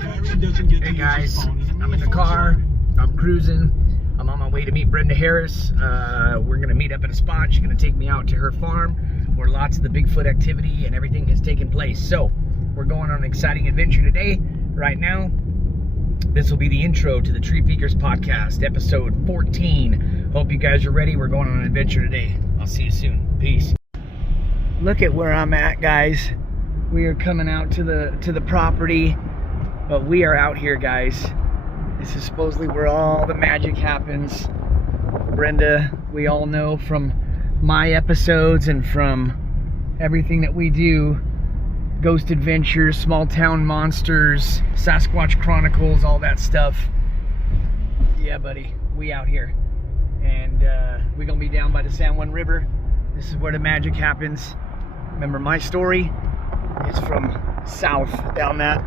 Hey guys, I'm in the car, I'm cruising, I'm on my way to meet Brenda Harris. We're gonna meet up at a spot. She's gonna take me out to her farm where lots of the Bigfoot activity and everything has taken place. So we're going on an exciting adventure today. Right now, this will be the intro to the Tree Peakers podcast, episode 14. Hope you guys are ready. We're going on an adventure today. I'll see you soon. Peace. Look at where I'm at, guys. We are coming out to the property, but we are out here, guys. This is supposedly where all the magic happens. Brenda, we all know from my episodes and from everything that we do, ghost adventures, small town monsters, Sasquatch Chronicles, all that stuff. Yeah, buddy, we out here. And we're gonna be down by the San Juan River. This is where the magic happens. Remember, my story is from south, down that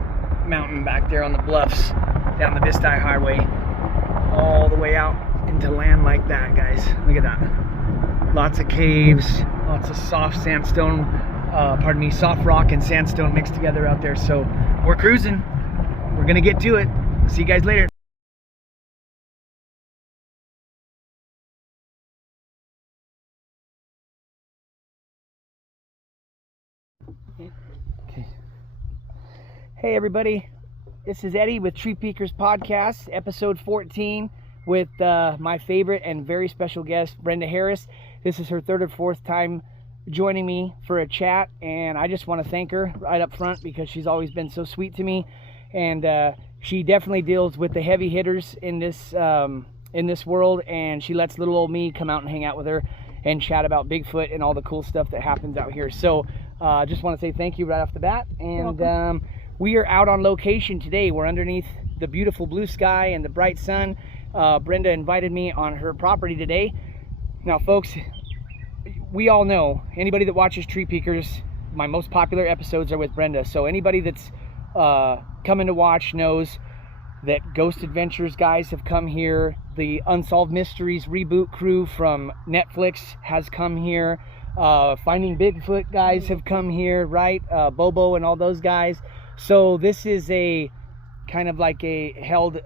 mountain back there on the bluffs, down the Vista Highway, all the way out into land like that, guys. Look at that. Lots of caves, lots of soft sandstone, soft rock and sandstone mixed together out there. So we're cruising. We're gonna get to it. See you guys later. Okay. Hey everybody, this is Eddie with Tree Peakers Podcast, episode 14, with my favorite and very special guest, Brenda Harris. This is her third or fourth time joining me for a chat, and I just want to thank her right up front because she's always been so sweet to me, and she definitely deals with the heavy hitters in this world, and she lets little old me come out and hang out with her and chat about Bigfoot and all the cool stuff that happens out here. So just want to say thank you right off the bat. And we are out on location today. We're underneath the beautiful blue sky and the bright sun. Brenda invited me on her property today. Now folks, we all know, anybody that watches Tree Peakers, my most popular episodes are with Brenda. So anybody that's coming to watch knows that Ghost Adventures guys have come here. The Unsolved Mysteries reboot crew from Netflix has come here. Finding Bigfoot guys have come here, right? Bobo and all those guys. So this is a kind of like a held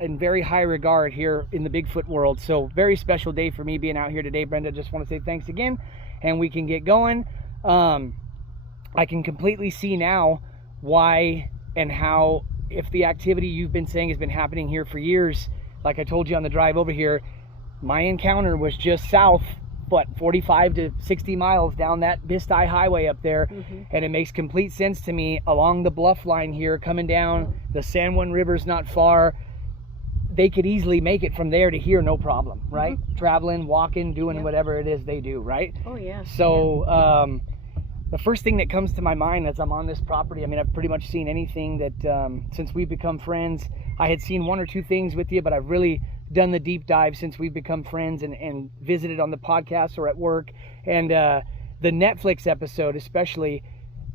in very high regard here in the Bigfoot world. So very special day for me being out here today, Brenda. Just want to say thanks again, and we can get going. I can completely see now why and how, if the activity you've been saying has been happening here for years, like I told you on the drive over here, my encounter was just south, 45 to 60 miles down that Vista Highway up there. And it makes complete sense to me along the bluff line here, coming down the San Juan River's not far. They could easily make it from there to here, no problem, right? Traveling, walking, doing whatever it is they do, right? Oh yeah. So the first thing that comes to my mind as I'm on this property, I mean, I've pretty much seen anything that since we've become friends. I had seen one or two things with you, but I've really done the deep dive since we've become friends and visited on the podcast or at work. And the Netflix episode especially,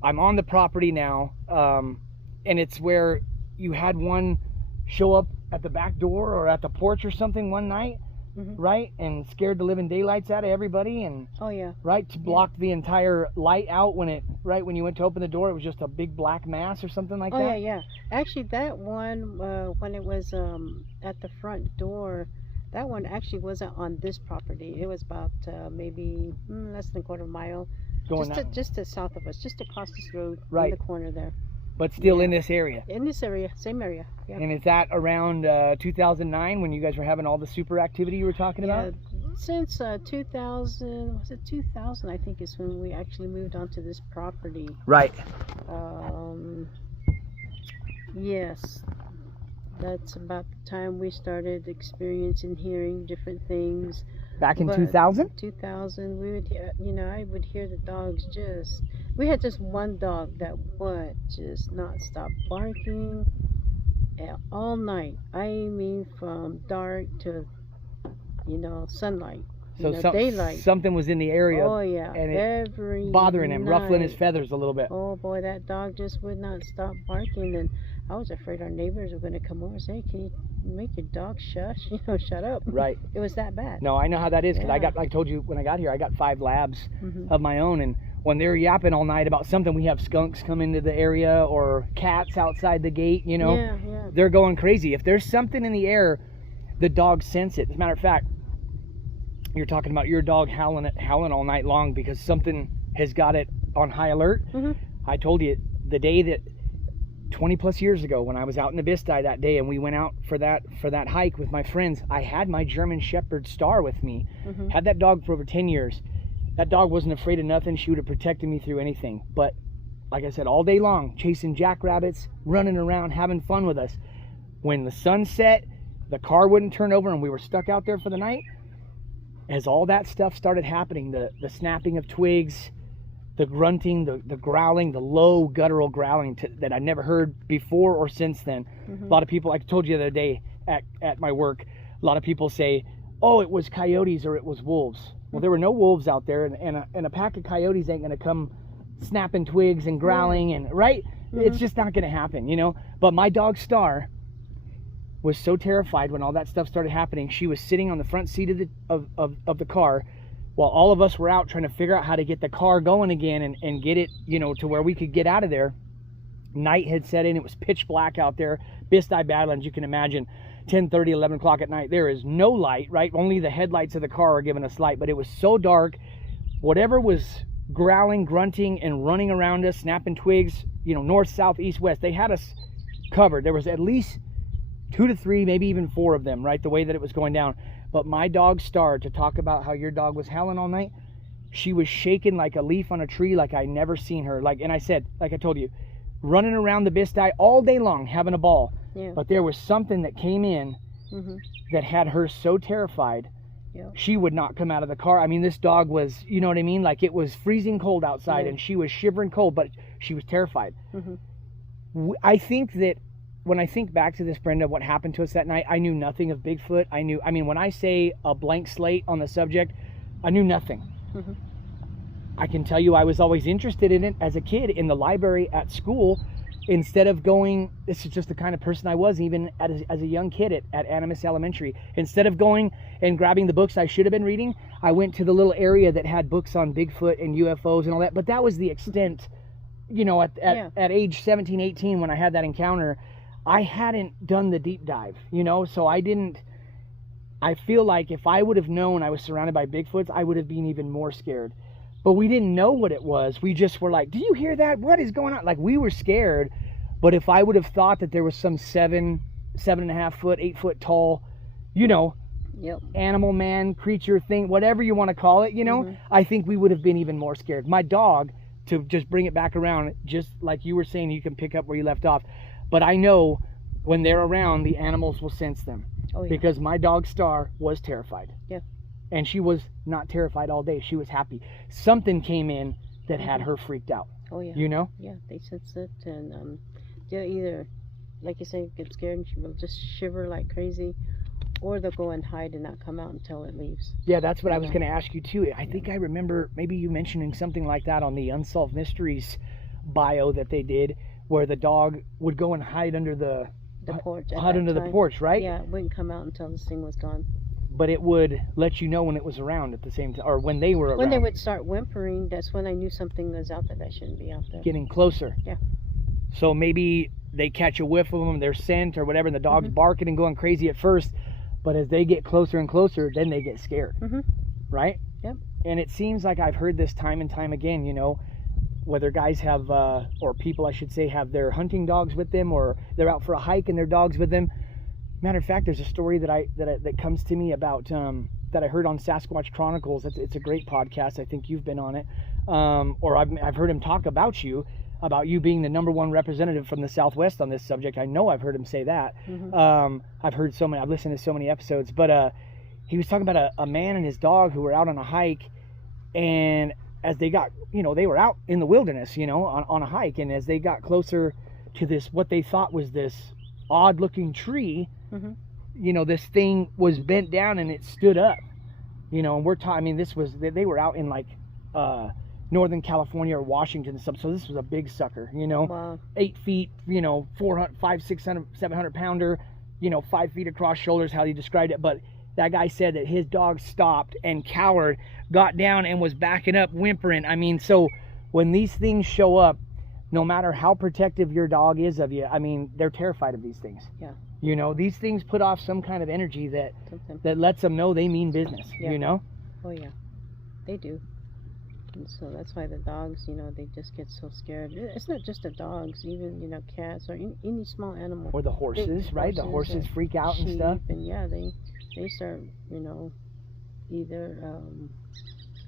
I'm on the property now, and it's where you had one show up at the back door or at the porch or something one night, right? And scared the living daylights out of everybody, and right, to block the entire light out when you went to open the door, it was just a big black mass or something like that. Yeah. Actually, that one when it was at the front door, that one actually wasn't on this property. It was about maybe less than a quarter mile, just to south of us, just across this road, right in the corner there. But still in this area. In this area, same area. Yeah. And is that around 2009 when you guys were having all the super activity you were talking about? Since 2000, was it 2000? I think is when we actually moved onto this property. Right. Yes, that's about the time we started experiencing hearing different things. Back in 2000? 2000, we would hear, I would hear the dogs we had just one dog that would just not stop barking all night. I mean, from dark to, sunlight. So daylight. Something was in the area. Oh yeah, and it bothering him, ruffling his feathers a little bit. Oh boy, that dog just would not stop barking, and I was afraid our neighbors were going to come over and say, "Can you make your dog shush? Shut up." Right. It was that bad. No, I know how that is because I told you when I got here, I got 5 labs of my own, and when they're yapping all night about something, we have skunks come into the area or cats outside the gate, you know. Yeah. They're going crazy. If there's something in the air, the dogs sense it. As a matter of fact, you're talking about your dog howling all night long because something has got it on high alert. I told you the day that 20 plus years ago when I was out in the Bisti that day and we went out for that hike with my friends, I had my German Shepherd Star with me. Had that dog for over 10 years. That dog wasn't afraid of nothing. She would have protected me through anything. But like I said, all day long, chasing jackrabbits, running around, having fun with us. When the sun set, the car wouldn't turn over and we were stuck out there for the night. As all that stuff started happening, the snapping of twigs, the grunting, the growling, the low guttural growling that I never heard before or since then. A lot of people, like I told you the other day at my work, a lot of people say, oh, it was coyotes or it was wolves. Well, there were no wolves out there, and a pack of coyotes ain't going to come snapping twigs and growling, and right? It's just not going to happen, you know? But my dog Star was so terrified when all that stuff started happening. She was sitting on the front seat of the car while all of us were out trying to figure out how to get the car going again and get it, you know, to where we could get out of there. Night had set in. It was pitch black out there. Bisti Badlands, you can imagine, 10:30, 11 o'clock at night. There is no light, right? Only the headlights of the car are giving us light, but it was so dark. Whatever was growling, grunting, and running around us, snapping twigs, you know, north, south, east, west, they had us covered. There was at least 2 to 3, maybe even 4 of them, right? The way that it was going down. But my dog Star, to talk about how your dog was howling all night, she was shaking like a leaf on a tree, like I never seen her. Like, and I said, like I told you, running around the Bisti all day long, having a ball. Yeah. But there was something that came in that had her so terrified, she would not come out of the car. I mean, this dog was, you know what I mean? Like, it was freezing cold outside, and she was shivering cold, but she was terrified. I think that when I think back to this, Brenda, what happened to us that night, I knew nothing of Bigfoot. I mean, when I say a blank slate on the subject, I knew nothing. I can tell you I was always interested in it as a kid in the library at school. Instead of going, this is just the kind of person I was even as a young kid at Animas Elementary. Instead of going and grabbing the books I should have been reading, I went to the little area that had books on Bigfoot and UFOs and all that. But that was the extent, you know, at age 17, 18 when I had that encounter. I hadn't done the deep dive, you know, so I feel like if I would have known I was surrounded by Bigfoots, I would have been even more scared. But we didn't know what it was. We just were like, do you hear that? What is going on? Like, we were scared. But if I would have thought that there was some 7.5 foot, 8 foot tall, you know, animal man, creature thing, whatever you want to call it, you know, I think we would have been even more scared. My dog, to just bring it back around, just like you were saying, you can pick up where you left off. But I know when they're around, the animals will sense them. Oh, yeah. Because my dog Star was terrified. Yeah. And she was not terrified all day. She was happy. Something came in that had her freaked out. Oh, yeah. You know? Yeah, they sense it. And they'll either, like you say, get scared and she will just shiver like crazy. Or they'll go and hide and not come out until it leaves. Yeah, that's what I was going to ask you, too. I think I remember maybe you mentioning something like that on the Unsolved Mysteries bio that they did, where the dog would go and hide under the porch. Hide under the porch, right? Yeah, it wouldn't come out until this thing was gone. But it would let you know when it was around at the same time, or when they were around. When they would start whimpering, that's when I knew something was out there that shouldn't be out there. Getting closer. Yeah. So maybe they catch a whiff of them, their scent or whatever, and the dog's barking and going crazy at first, but as they get closer and closer, then they get scared. Right? Yep. And it seems like I've heard this time and time again, you know, whether guys have, or people I should say, have their hunting dogs with them, or they're out for a hike and their dogs with them. Matter of fact, there's a story that comes to me about that I heard on Sasquatch Chronicles. It's a great podcast. I think you've been on it, or I've heard him talk about you being the #1 representative from the Southwest on this subject. I know I've heard him say that. I've listened to so many episodes, but he was talking about a man and his dog who were out on a hike, and as they got, you know, they were out in the wilderness, you know, on a hike, and as they got closer to this, what they thought was this odd looking tree, you know, this thing was bent down and it stood up, you know, and they were out in like Northern California or Washington and stuff, so this was a big sucker, you know. Wow. 8 feet, you know, 400, 500, 600, 700 pounder, you know, 5 feet across shoulders, how he described it. But that guy said that his dog stopped and cowered, got down and was backing up, whimpering. I mean, so when these things show up, no matter how protective your dog is of you, I mean, they're terrified of these things. Yeah. You know, these things put off some kind of energy that Something. that lets them know they mean business. Yeah. You know. Oh yeah, they do. And so that's why the dogs, you know, they just get so scared. It's not just the dogs, even, you know, cats or any small animal. Or the horses, right? The horses freak out and sheep, stuff. and yeah, they start, you know, either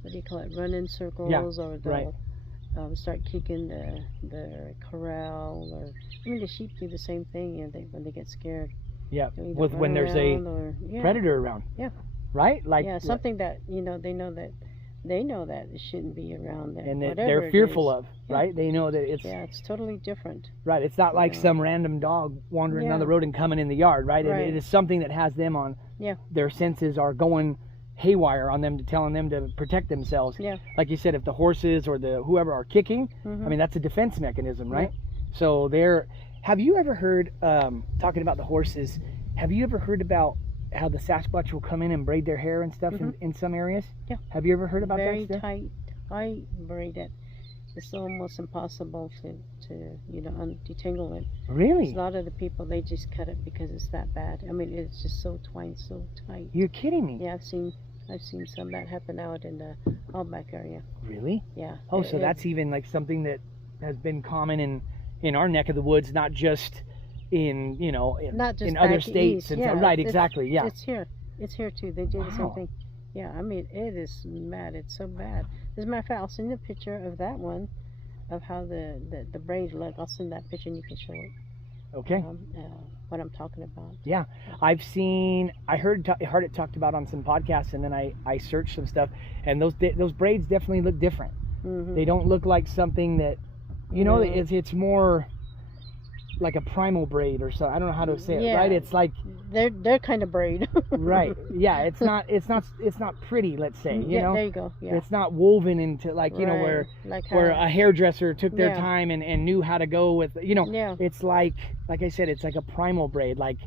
what do you call it, run in circles, or they'll start kicking the corral, or I mean the sheep do the same thing, you know, when they get scared. Yeah, with when there's a predator around. Yeah. Right? Like something that, you know, they know that it shouldn't be around there. And that they're fearful of, right? They know that it's totally different. Right. It's not like some random dog wandering down the road and coming in the yard, right? It is something that has them on. Yeah. Their senses are going haywire on them, telling them to protect themselves. Yeah. Like you said, if the horses or the whoever are kicking, I mean, that's a defense mechanism, right? So have you ever heard, talking about the horses, have you ever heard about how the Sasquatch will come in and braid their hair and stuff in some areas? Yeah. Have you ever heard about Very that stuff? tight braided. It's almost impossible to you know, detangle it. Really? A lot of the people, they just cut it because it's that bad. I mean, it's just so twined, so tight. You're kidding me? Yeah, I've seen some that happen out in the Outback area. Really? Yeah. Oh, so that's even like something that has been common in our neck of the woods, not just in, you know, in other states. And so, right, exactly, yeah. It's here too. They do the same thing. Yeah, I mean, it is mad. It's so bad. As a matter of fact, I'll send you a picture of that one, of how the braid look. I'll send that picture and you can show it. Okay. What I'm talking about. Yeah, I heard it talked about on some podcasts, and then I searched some stuff, and those braids definitely look different. They don't look like something that, you know, it's more like a primal braid or so. I don't know how to say it, right? It's like they're kind of braid. Right. Yeah, it's not pretty, let's say, you know. There you go. Yeah. It's not woven into, like, you know, where a hairdresser took their time and knew how to go with, you know. Yeah. It's like I said, it's like a primal braid, like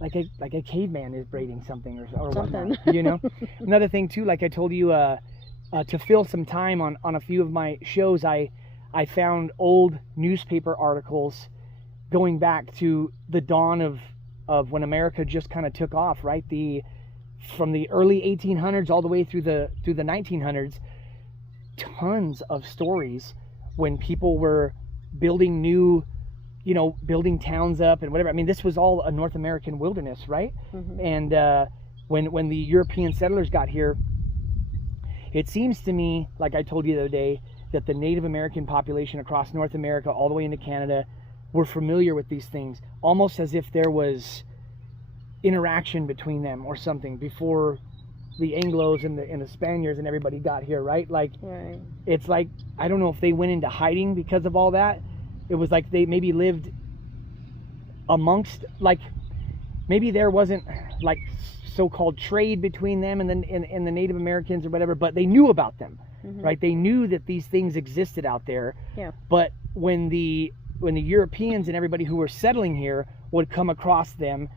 a caveman is braiding something or whatnot, you know. Another thing too, like I told you, to fill some time on a few of my shows, I found old newspaper articles going back to the dawn of when America just kind of took off, right? From the early 1800s all the way through the 1900s, tons of stories when people were building new, you know, building towns up and whatever. I mean, this was all a North American wilderness, right? And when the European settlers got here, it seems to me, like I told you the other day, that the Native American population across North America all the way into Canada were familiar with these things, almost as if there was interaction between them or something before the Anglos and the Spaniards and everybody got here, right? Like, it's like, I don't know if they went into hiding because of all that. It was like they maybe lived amongst, like, maybe there wasn't like so-called trade between them and the Native Americans or whatever, but they knew about them, right? They knew that these things existed out there. Yeah. But when the Europeans and everybody who were settling here would come across them,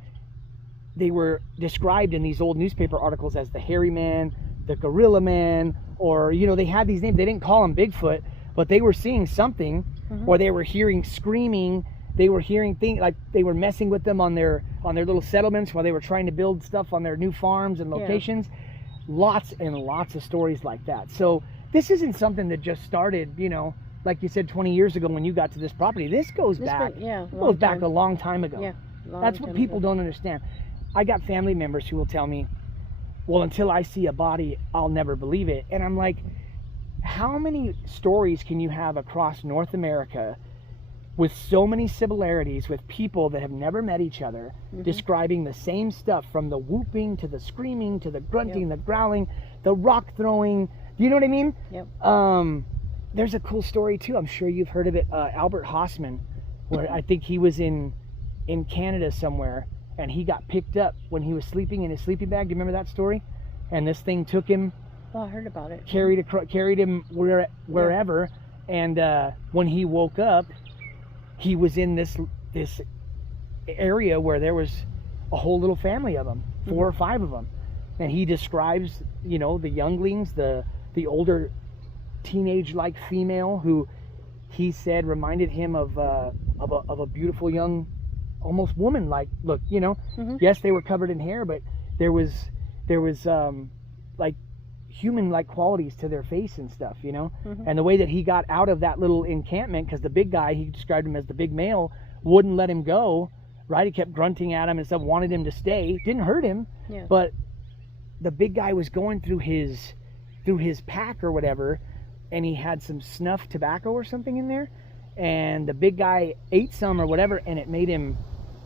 they were described in these old newspaper articles as the hairy man, the gorilla man, or, you know, they had these names. They didn't call them Bigfoot, but they were seeing something, or they were hearing screaming. They were hearing things, like they were messing with them on their little settlements while they were trying to build stuff on their new farms and locations. Lots and lots of stories like that. So this isn't something that just started, you know, like you said, 20 years ago when you got to this property. This goes back a long time ago. Yeah, that's what people don't understand. I got family members who will tell me, well, until I see a body, I'll never believe it. And I'm like, how many stories can you have across North America with so many similarities with people that have never met each other, describing the same stuff, from the whooping to the screaming to the grunting, the growling, the rock throwing? Do you know what I mean? Yep. There's a cool story too. I'm sure you've heard of it. Albert Hossman, where I think he was in Canada somewhere, and he got picked up when he was sleeping in his sleeping bag. Do you remember that story? And this thing took him. Oh, I heard about it. Carried him wherever, and when he woke up, he was in this area where there was a whole little family of them, 4 or 5 of them, and he describes, you know, the younglings, the older teenage-like female who he said reminded him of a beautiful young, almost woman-like look. You know, yes, they were covered in hair, but there was like human-like qualities to their face and stuff. You know, and the way that he got out of that little encampment, because the big guy, he described him as the big male, wouldn't let him go. Right, he kept grunting at him and stuff, wanted him to stay. Didn't hurt him, but the big guy was going through his pack or whatever, and he had some snuff tobacco or something in there, and the big guy ate some or whatever, and it made him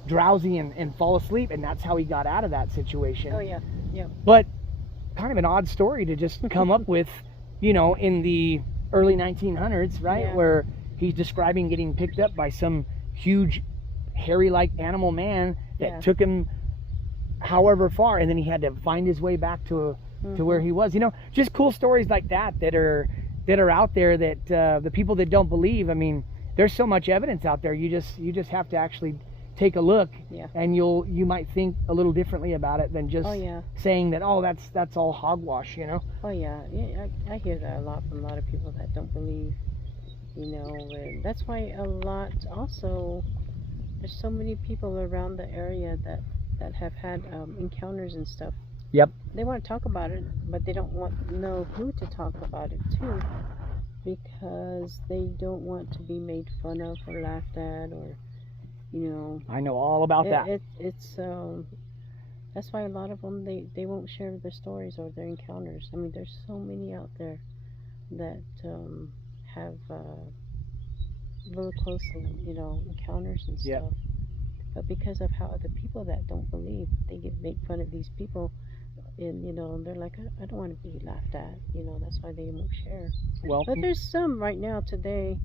drowsy and fall asleep, and that's how he got out of that situation. Oh yeah, yeah. But kind of an odd story to just come up with, you know, in the early 1900s, right? Yeah. Where he's describing getting picked up by some huge hairy-like animal man that took him however far, and then he had to find his way back to where he was. You know, just cool stories like that are out there that the people that don't believe, I mean, there's so much evidence out there. You just have to actually take a look, and you might think a little differently about it than just saying that, oh, that's all hogwash, you know. Oh yeah, I hear that a lot from a lot of people that don't believe, you know, and that's why a lot also. There's so many people around the area that have had encounters and stuff. Yep. They want to talk about it, but they don't want to know who to talk about it to, because they don't want to be made fun of or laughed at, or, you know. I know all about that. It's that's why a lot of them they won't share their stories or their encounters. I mean, there's so many out there that have. Real close, you know, encounters and stuff. But because of how the people that don't believe, they make fun of these people, and you know, they're like, I don't want to be laughed at. You know, that's why they won't share. Well, but there's some right now today.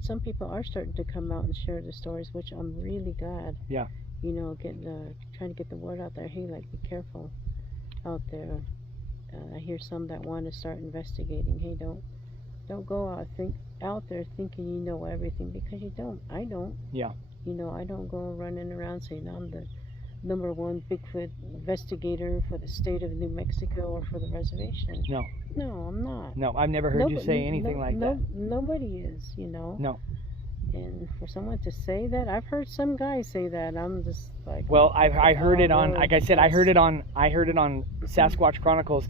Some people are starting to come out and share the stories, which I'm really glad. Yeah. You know, trying to get the word out there. Hey, like, be careful out there. I hear some that want to start investigating. Hey, don't go out there thinking you know everything, because you don't. I don't. Yeah. You know, I don't go running around saying I'm the #1 Bigfoot investigator for the state of New Mexico or for the reservation. No. No, I'm not. No, I've never heard you say anything like that. Nobody is, you know. No. And for someone to say that, I've heard some guys say that. I'm just like. Well, I heard it on, like I said, I heard it on Sasquatch Chronicles,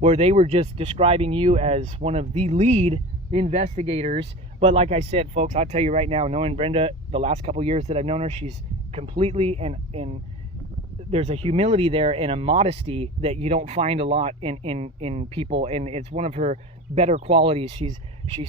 where they were just describing you as one of the lead investigators. But like I said, folks, I'll tell you right now, knowing Brenda the last couple years that I've known her, she's completely and there's a humility there and a modesty that you don't find a lot in people, and it's one of her better qualities. She's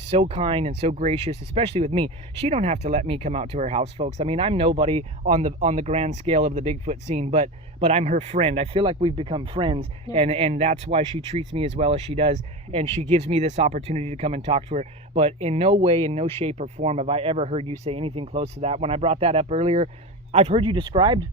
so kind and so gracious, especially with me. She don't have to let me come out to her house, folks. I mean, I'm nobody on the grand scale of the Bigfoot scene, but I'm her friend. I feel like we've become friends, and that's why she treats me as well as she does, and she gives me this opportunity to come and talk to her. But in no way, in no shape or form have I ever heard you say anything close to that. When I brought that up earlier, I've heard you described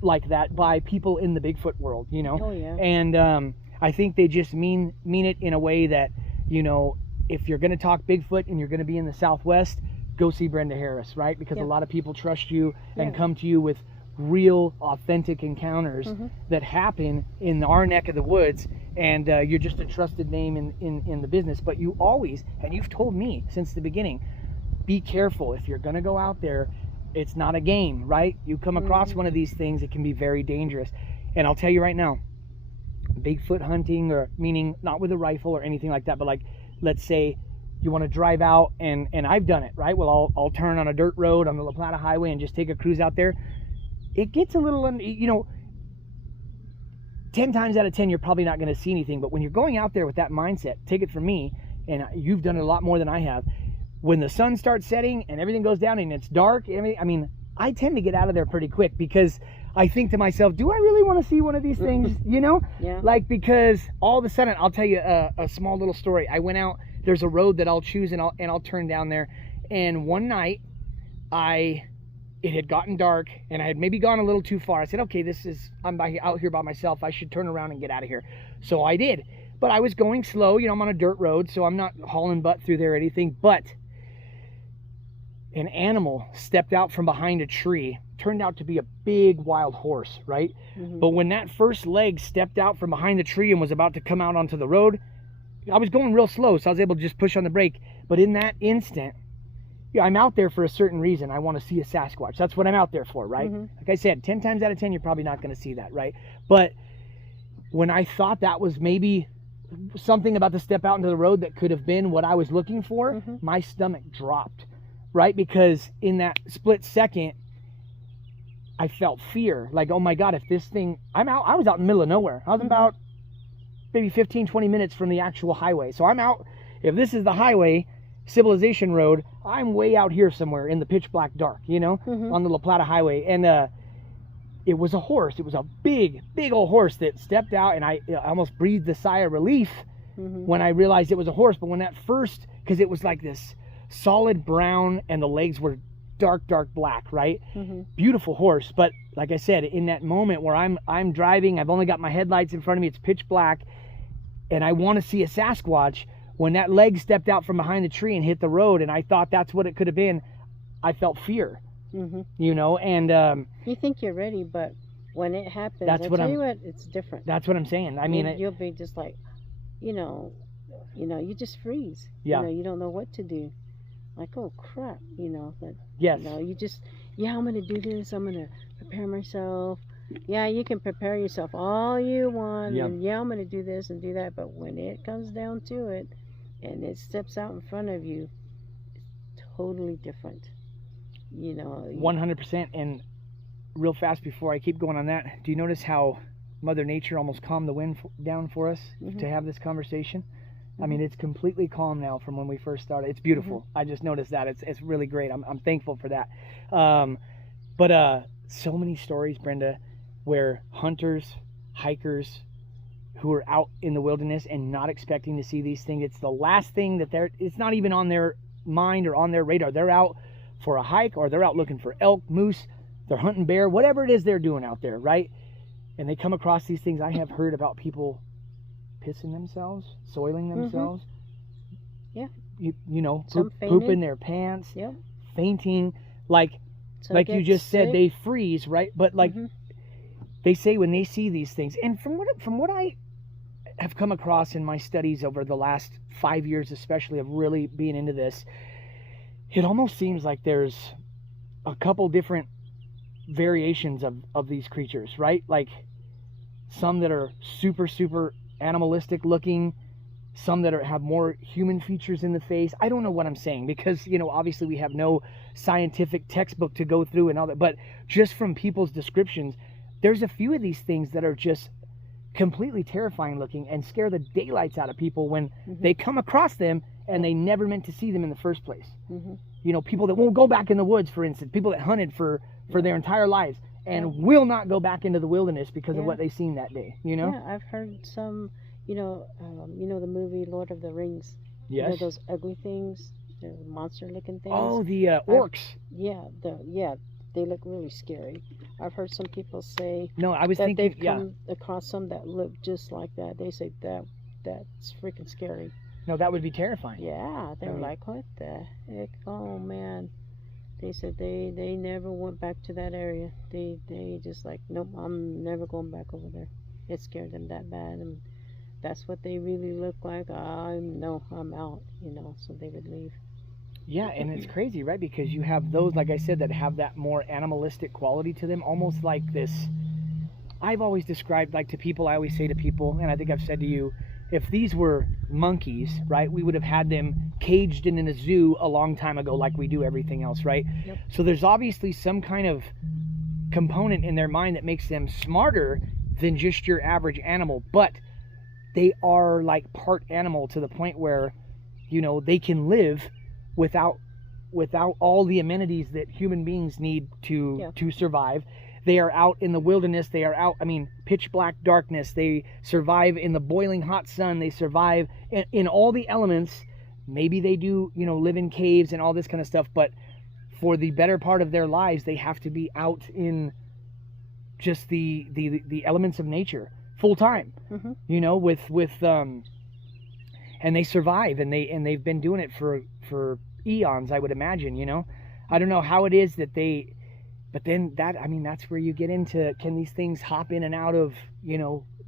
like that by people in the Bigfoot world, you know. Oh, yeah. And I think they just mean it in a way that, you know, if you're going to talk Bigfoot and you're going to be in the Southwest, go see Brenda Harris, right? Because a lot of people trust you and come to you with real, authentic encounters that happen in our neck of the woods, and you're just a trusted name in the business. But you always, and you've told me since the beginning, be careful. If you're going to go out there, it's not a game, right? You come across one of these things, it can be very dangerous. And I'll tell you right now, Bigfoot hunting, or meaning not with a rifle or anything like that, but like, let's say you want to drive out, and I've done it, right? Well, I'll turn on a dirt road on the La Plata Highway and just take a cruise out there. It gets a little, you know, 10 times out of 10, you're probably not going to see anything. But when you're going out there with that mindset, take it from me, and you've done it a lot more than I have. When the sun starts setting and everything goes down and it's dark, I mean, I tend to get out of there pretty quick, because I think to myself, do I really want to see one of these things? You know? Yeah. Like, because all of a sudden, I'll tell you a small little story. I went out, there's a road that I'll choose, and I'll turn down there. And one night, it had gotten dark, and I had maybe gone a little too far. I said, okay, I'm out here by myself. I should turn around and get out of here. So I did. But I was going slow. You know, I'm on a dirt road, so I'm not hauling butt through there or anything. But an animal stepped out from behind a tree, turned out to be a big wild horse, right? But when that first leg stepped out from behind the tree and was about to come out onto the road, I was going real slow, so I was able to just push on the brake. But in that instant, I'm out there for a certain reason. I want to see a Sasquatch. That's what I'm out there for, right? Like I said, 10 times out of 10, you're probably not going to see that, right? But when I thought that was maybe something about to step out into the road that could have been what I was looking for, my stomach dropped, right? Because in that split second, I felt fear. Like, oh my God, if this thing, I was out in the middle of nowhere. I was about maybe 15, 20 minutes from the actual highway. So I'm out, if this is the highway, Civilization Road, I'm way out here somewhere in the pitch black dark, you know, on the La Plata Highway. And it was a horse. It was a big old horse that stepped out, and I almost breathed a sigh of relief when I realized it was a horse. But when that first, because it was like this solid brown and the legs were dark black, right? Beautiful horse. But like I said, in that moment where I'm driving, I've only got my headlights in front of me, it's pitch black, and I want to see a Sasquatch. When that leg stepped out from behind the tree and hit the road, and I thought that's what it could have been, I felt fear. You know, and you think you're ready, but when it happens, that's what it's different. That's what I'm saying. I mean, you'll be just like, you just freeze. Yeah. You don't know what to do. Like, oh crap, but yes. You just, I'm gonna do this. I'm gonna prepare myself. Yeah, you can prepare yourself all you want, and I'm gonna do this and do that. But when it comes down to it, and it steps out in front of you, it's totally different. 100%. And real fast before I keep going on that, do you notice how Mother Nature almost calmed the wind down for us to have this conversation? I mean, it's completely calm now from when we first started. It's beautiful. I just noticed that. It's really great. I'm thankful for that. But so many stories, Brenda, where hunters, hikers who are out in the wilderness and not expecting to see these things, it's the last thing that it's not even on their mind or on their radar. They're out for a hike, or they're out looking for elk, moose, they're hunting bear, whatever it is they're doing out there, right? And they come across these things. I have heard about people pissing themselves, soiling themselves. Yeah. Pooping their pants, fainting, like you just said, they freeze, right? But like they say when they see these things, and from what I have come across in my studies over the last 5 years, especially of really being into this, it almost seems like there's a couple different variations of these creatures, right? Like some that are super animalistic looking, some that have more human features in the face. I don't know what I'm saying, because obviously we have no scientific textbook to go through and all that, but just from people's descriptions, there's a few of these things that are just completely terrifying looking and scare the daylights out of people when they come across them and they never meant to see them in the first place. People that won't go back in the woods, for instance, people that hunted for their entire lives and will not go back into the wilderness because of what they've seen that day. Yeah, I've heard some, the movie Lord of the Rings. Yes. Those ugly things, the monster-looking things. Oh, the orcs. They look really scary. I've heard some people say they've come across some that look just like that. They say that's freaking scary. No, that would be terrifying. Yeah, they're like, what the heck? Oh man. They said they never went back to that area. They just like, nope, I'm never going back over there. It scared them that bad, and that's what they really look like. I'm out, so they would leave. Yeah, and it's crazy, right? Because you have those, like I said, that have that more animalistic quality to them, almost like this. I've always described, like to people, I always say to people, and I think I've said to you, if these were monkeys, right, we would have had them caged in a zoo a long time ago, like we do everything else, right? Yep. So there's obviously some kind of component in their mind that makes them smarter than just your average animal, but they are like part animal to the point where, they can live without all the amenities that human beings need to survive. They are out in the wilderness. They are out, pitch black darkness. They survive in the boiling hot sun. They survive in all the elements. Maybe they do, live in caves and all this kind of stuff, but for the better part of their lives, they have to be out in just the elements of nature full time, and they survive, and they've been doing it for eons, I would imagine. I don't know how it is that but then that's where you get into, can these things hop in and out of,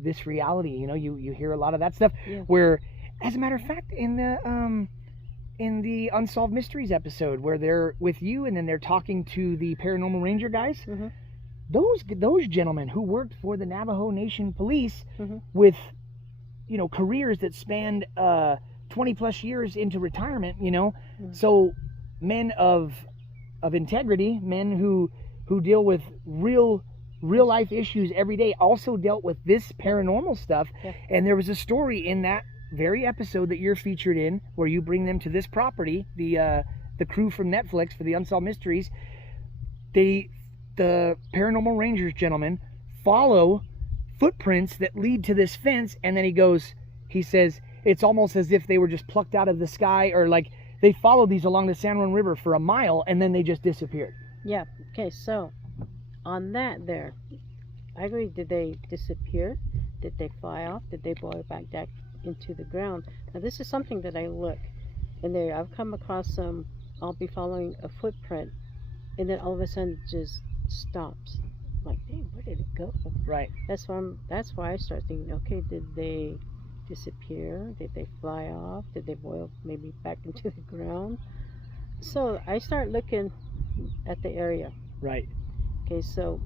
this reality? You hear a lot of that stuff where As a matter of fact, in the Unsolved Mysteries episode where they're with you and then they're talking to the Paranormal Ranger guys, Mm-hmm. those gentlemen who worked for the Navajo Nation Police Mm-hmm. with, you know, careers that spanned 20 plus years into retirement, you know, Mm-hmm. so men of integrity, men who deal with real life issues every day, also dealt with this paranormal stuff. Yeah. And there was a story in that very episode that you're featured in where you bring them to this property, the crew from Netflix for the Unsolved Mysteries. The Paranormal Rangers gentlemen follow footprints that lead to this fence, and then he says it's almost as if they were just plucked out of the sky, or like they followed these along the San Juan River for a mile and then they just disappeared. Yeah. Okay. So on that, there, I agree. Did they disappear? Did they fly off? Did they boil back into the ground? Now this is something that I look, and there I've come across some. I'll be following a footprint, and then all of a sudden it just stops. I'm like, dang, where did it go? Right. That's why I start thinking, okay, did they disappear? Did they fly off? Did they boil maybe back into the ground? So I start looking at the area. Right. Okay, so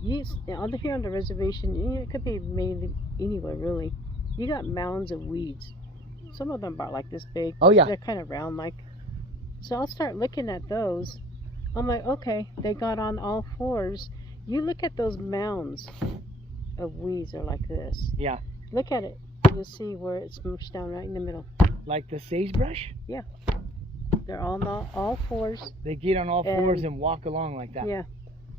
here on the reservation, it could be mainly anywhere really. You got mounds of weeds. Some of them about like this big. Oh yeah. They're kind of round like. So I'll start looking at those. I'm like, okay, they got on all fours. You look at those mounds of weeds are like this. Yeah. Look at it. You'll see where it's smooshed down right in the middle. Like the sagebrush? Yeah. They're all fours. They get on all fours and walk along like that. Yeah.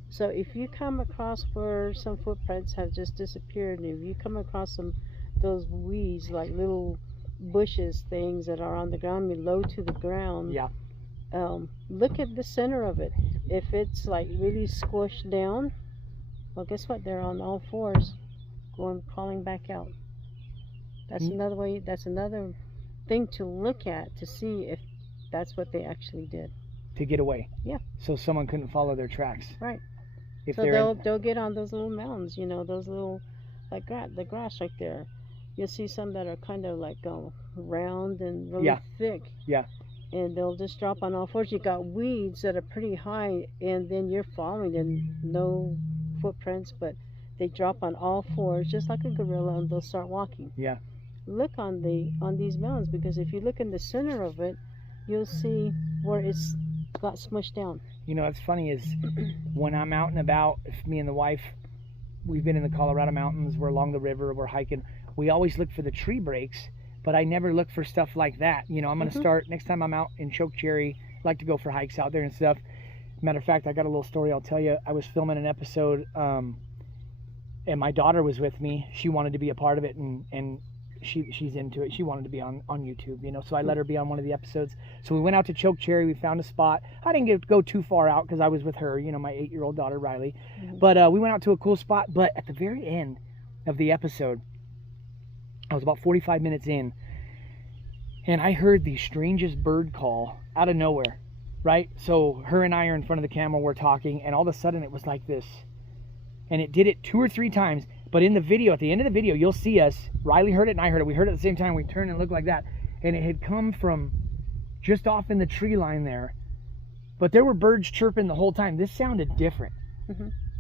So if you come across where some footprints have just disappeared, and if you come across those weeds, like little bushes, things that are on the ground below to the ground, Yeah. Look at the center of it. If it's like really squished down, well, guess what? They're on all fours, crawling back out. That's another way. That's another thing to look at to see if that's what they actually did. To get away. Yeah. So someone couldn't follow their tracks. Right. If so they'll get on those little mounds, those little, like the grass right there. You'll see some that are kind of like round and really thick. Yeah. And they'll just drop on all fours. You got weeds that are pretty high, and then you're following and no footprints, but they drop on all fours just like a gorilla, and they'll start walking. Yeah. Look on these mounds, because if you look in the center of it, you'll see where it's got smushed down. You know what's funny is when I'm out and about, if me and the wife, we've been in the Colorado mountains, we're along the river, we're hiking, we always look for the tree breaks, but I never look for stuff like that. I'm going to start, next time I'm out in Chokecherry, I like to go for hikes out there and stuff. Matter of fact, I got a little story I'll tell you. I was filming an episode, and my daughter was with me. She wanted to be a part of it, and she's into it. She wanted to be on YouTube, so I let her be on one of the episodes. So we went out to Chokecherry. We found a spot. I didn't go too far out because I was with her, my 8-year-old daughter, Riley. But we went out to a cool spot. But at the very end of the episode, I was about 45 minutes in, and I heard the strangest bird call out of nowhere, right? So her and I are in front of the camera, we're talking, and all of a sudden it was like this. And it did it 2 or 3 times. But in the video, at the end of the video, you'll see us. Riley heard it and I heard it. We heard it at the same time. We turned and looked like that. And it had come from just off in the tree line there. But there were birds chirping the whole time. This sounded different.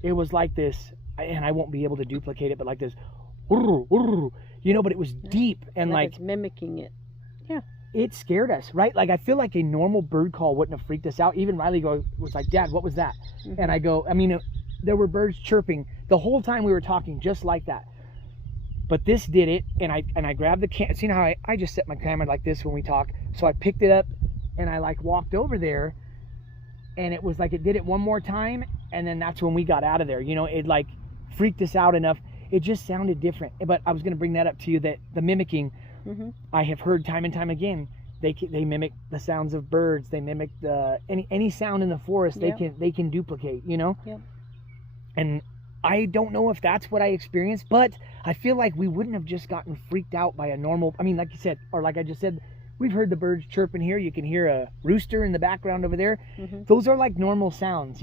It was like this, and I won't be able to duplicate it, but like this, but it was deep and like it's mimicking it. Yeah. It scared us, right? Like I feel like a normal bird call wouldn't have freaked us out. Even Riley was like, "Dad, what was that?" And I go, there were birds chirping the whole time we were talking, just like that. But this did it, and I grabbed the camera. See how I just set my camera like this when we talk. So I picked it up, and I like walked over there, and it was like it did it one more time, and then that's when we got out of there. It like freaked us out enough. It just sounded different. But I was going to bring that up to you, that the mimicking, I have heard time and time again. They mimic the sounds of birds. They mimic any sound in the forest. They can duplicate. Yep. And I don't know if that's what I experienced, but I feel like we wouldn't have just gotten freaked out by a normal, like you said, or like I just said, we've heard the birds chirping here. You can hear a rooster in the background over there. Those are like normal sounds,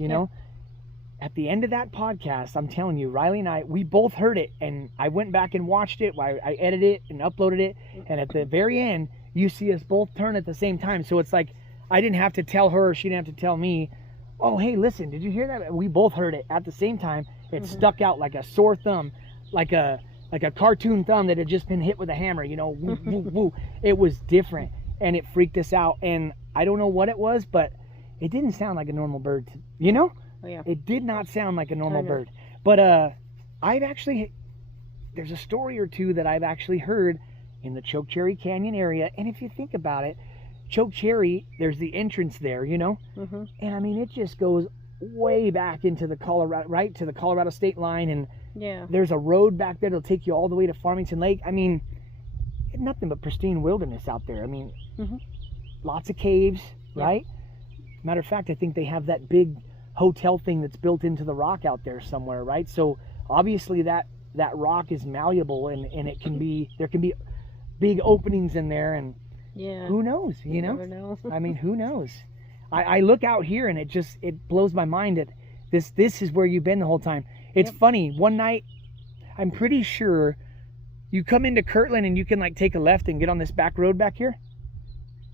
at the end of that podcast, I'm telling you, Riley and I, we both heard it, and I went back and watched it. I edited it and uploaded it, and at the very end, you see us both turn at the same time. So it's like I didn't have to tell her, she didn't have to tell me, oh, hey, listen, did you hear that? We both heard it at the same time. It stuck out like a sore thumb, like a cartoon thumb that had just been hit with a hammer, you know, woo, woo, woo. It was different, and it freaked us out, and I don't know what it was, but it didn't sound like a normal bird, you know? Oh, yeah. It did not sound like a normal bird. But there's a story or two that I've actually heard in the Chokecherry Canyon area, and if you think about it, Chokecherry, there's the entrance there, you know? And I mean, it just goes way back into the Colorado, right to the Colorado state line, and there's a road back there that'll take you all the way to Farmington Lake. I mean, nothing but pristine wilderness out there. I mean, lots of caves, right? Matter of fact, I think they have that big hotel thing that's built into the rock out there somewhere, right? So obviously that rock is malleable, and there can be big openings in there, and who knows, you know? Never know. I mean, who knows? I look out here, and it blows my mind that this is where you've been the whole time. It's funny. One night, I'm pretty sure you come into Kirtland and you can like take a left and get on this back road back here.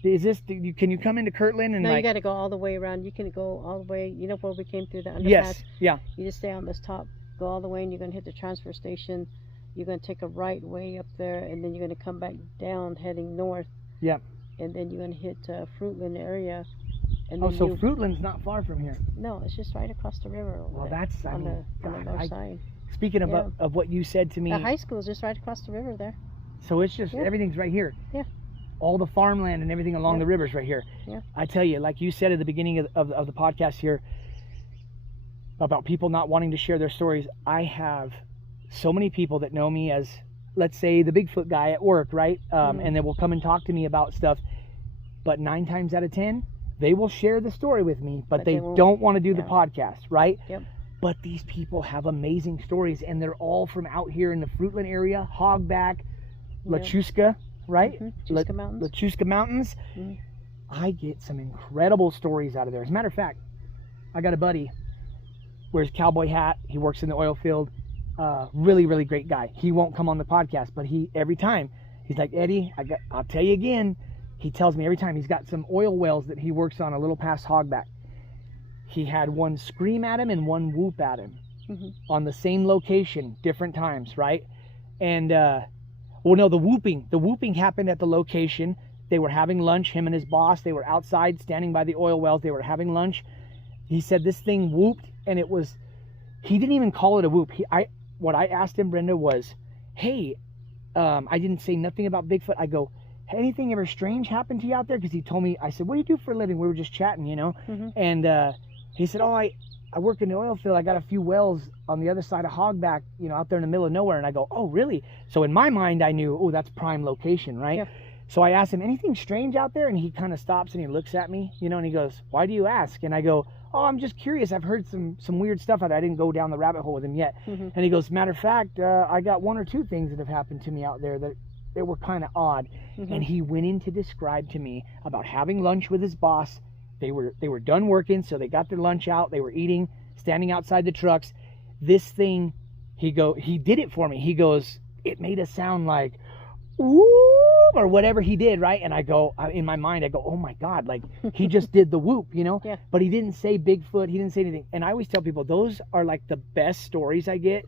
Can you come into Kirtland and no, you got to go all the way around. You can go all the way. You know where we came through the underpass? Yes. Yeah. You just stay on this top, go all the way, and you're going to hit the transfer station. You're going to take a right way up there, and then you're going to come back down heading north. Yep. And then you're going to hit Fruitland area. And then Fruitland's not far from here. No, it's just right across the river. Well, that's on the north side. Speaking of what you said to me, the high school is just right across the river there. So it's just everything's right here. Yeah. All the farmland and everything along the rivers right here. Yeah. I tell you, like you said at the beginning of the podcast here about people not wanting to share their stories, I have so many people that know me as, let's say, the Bigfoot guy at work, right? And they will come and talk to me about stuff. But 9 times out of 10, they will share the story with me, but they don't want to do the podcast, right? Yep. But these people have amazing stories, and they're all from out here in the Fruitland area, Hogback, Lachuska, right? Lachuska Mountains. I get some incredible stories out of there. As a matter of fact, I got a buddy, wears a cowboy hat. He works in the oil field. Really, really great guy. He won't come on the podcast, but every time he's like, Eddie, I'll tell you again. He tells me every time he's got some oil wells that he works on a little past Hogback. He had one scream at him and one whoop at him on the same location, different times, right? And the whooping happened at the location. They were having lunch, him and his boss. They were outside standing by the oil wells. They were having lunch. He said this thing whooped, and he didn't even call it a whoop. What I asked him, Brenda, was, hey, I didn't say nothing about Bigfoot. I go, anything ever strange happened to you out there? Because he told me, I said, what do you do for a living? We were just chatting, you know? And he said, oh, I work in the oil field. I got a few wells on the other side of Hogback, you know, out there in the middle of nowhere. And I go, oh, really? So in my mind, I knew, oh, that's prime location, right? Yeah. So I asked him, anything strange out there? And he kind of stops and he looks at me, you know, and he goes, why do you ask? And I go, oh, I'm just curious. I've heard some weird stuff out there. I didn't go down the rabbit hole with him yet. And he goes, matter of fact, I got 1 or 2 things that have happened to me out there that were kind of odd. And he went in to describe to me about having lunch with his boss. They were done working, so they got their lunch out. They were eating, standing outside the trucks. This thing, he did it for me. He goes, it made a sound like, ooh, or whatever he did, right? And I go, in my mind, I go, oh my God, like he just did the whoop, you know? Yeah. But he didn't say Bigfoot. He didn't say anything. And I always tell people, those are like the best stories I get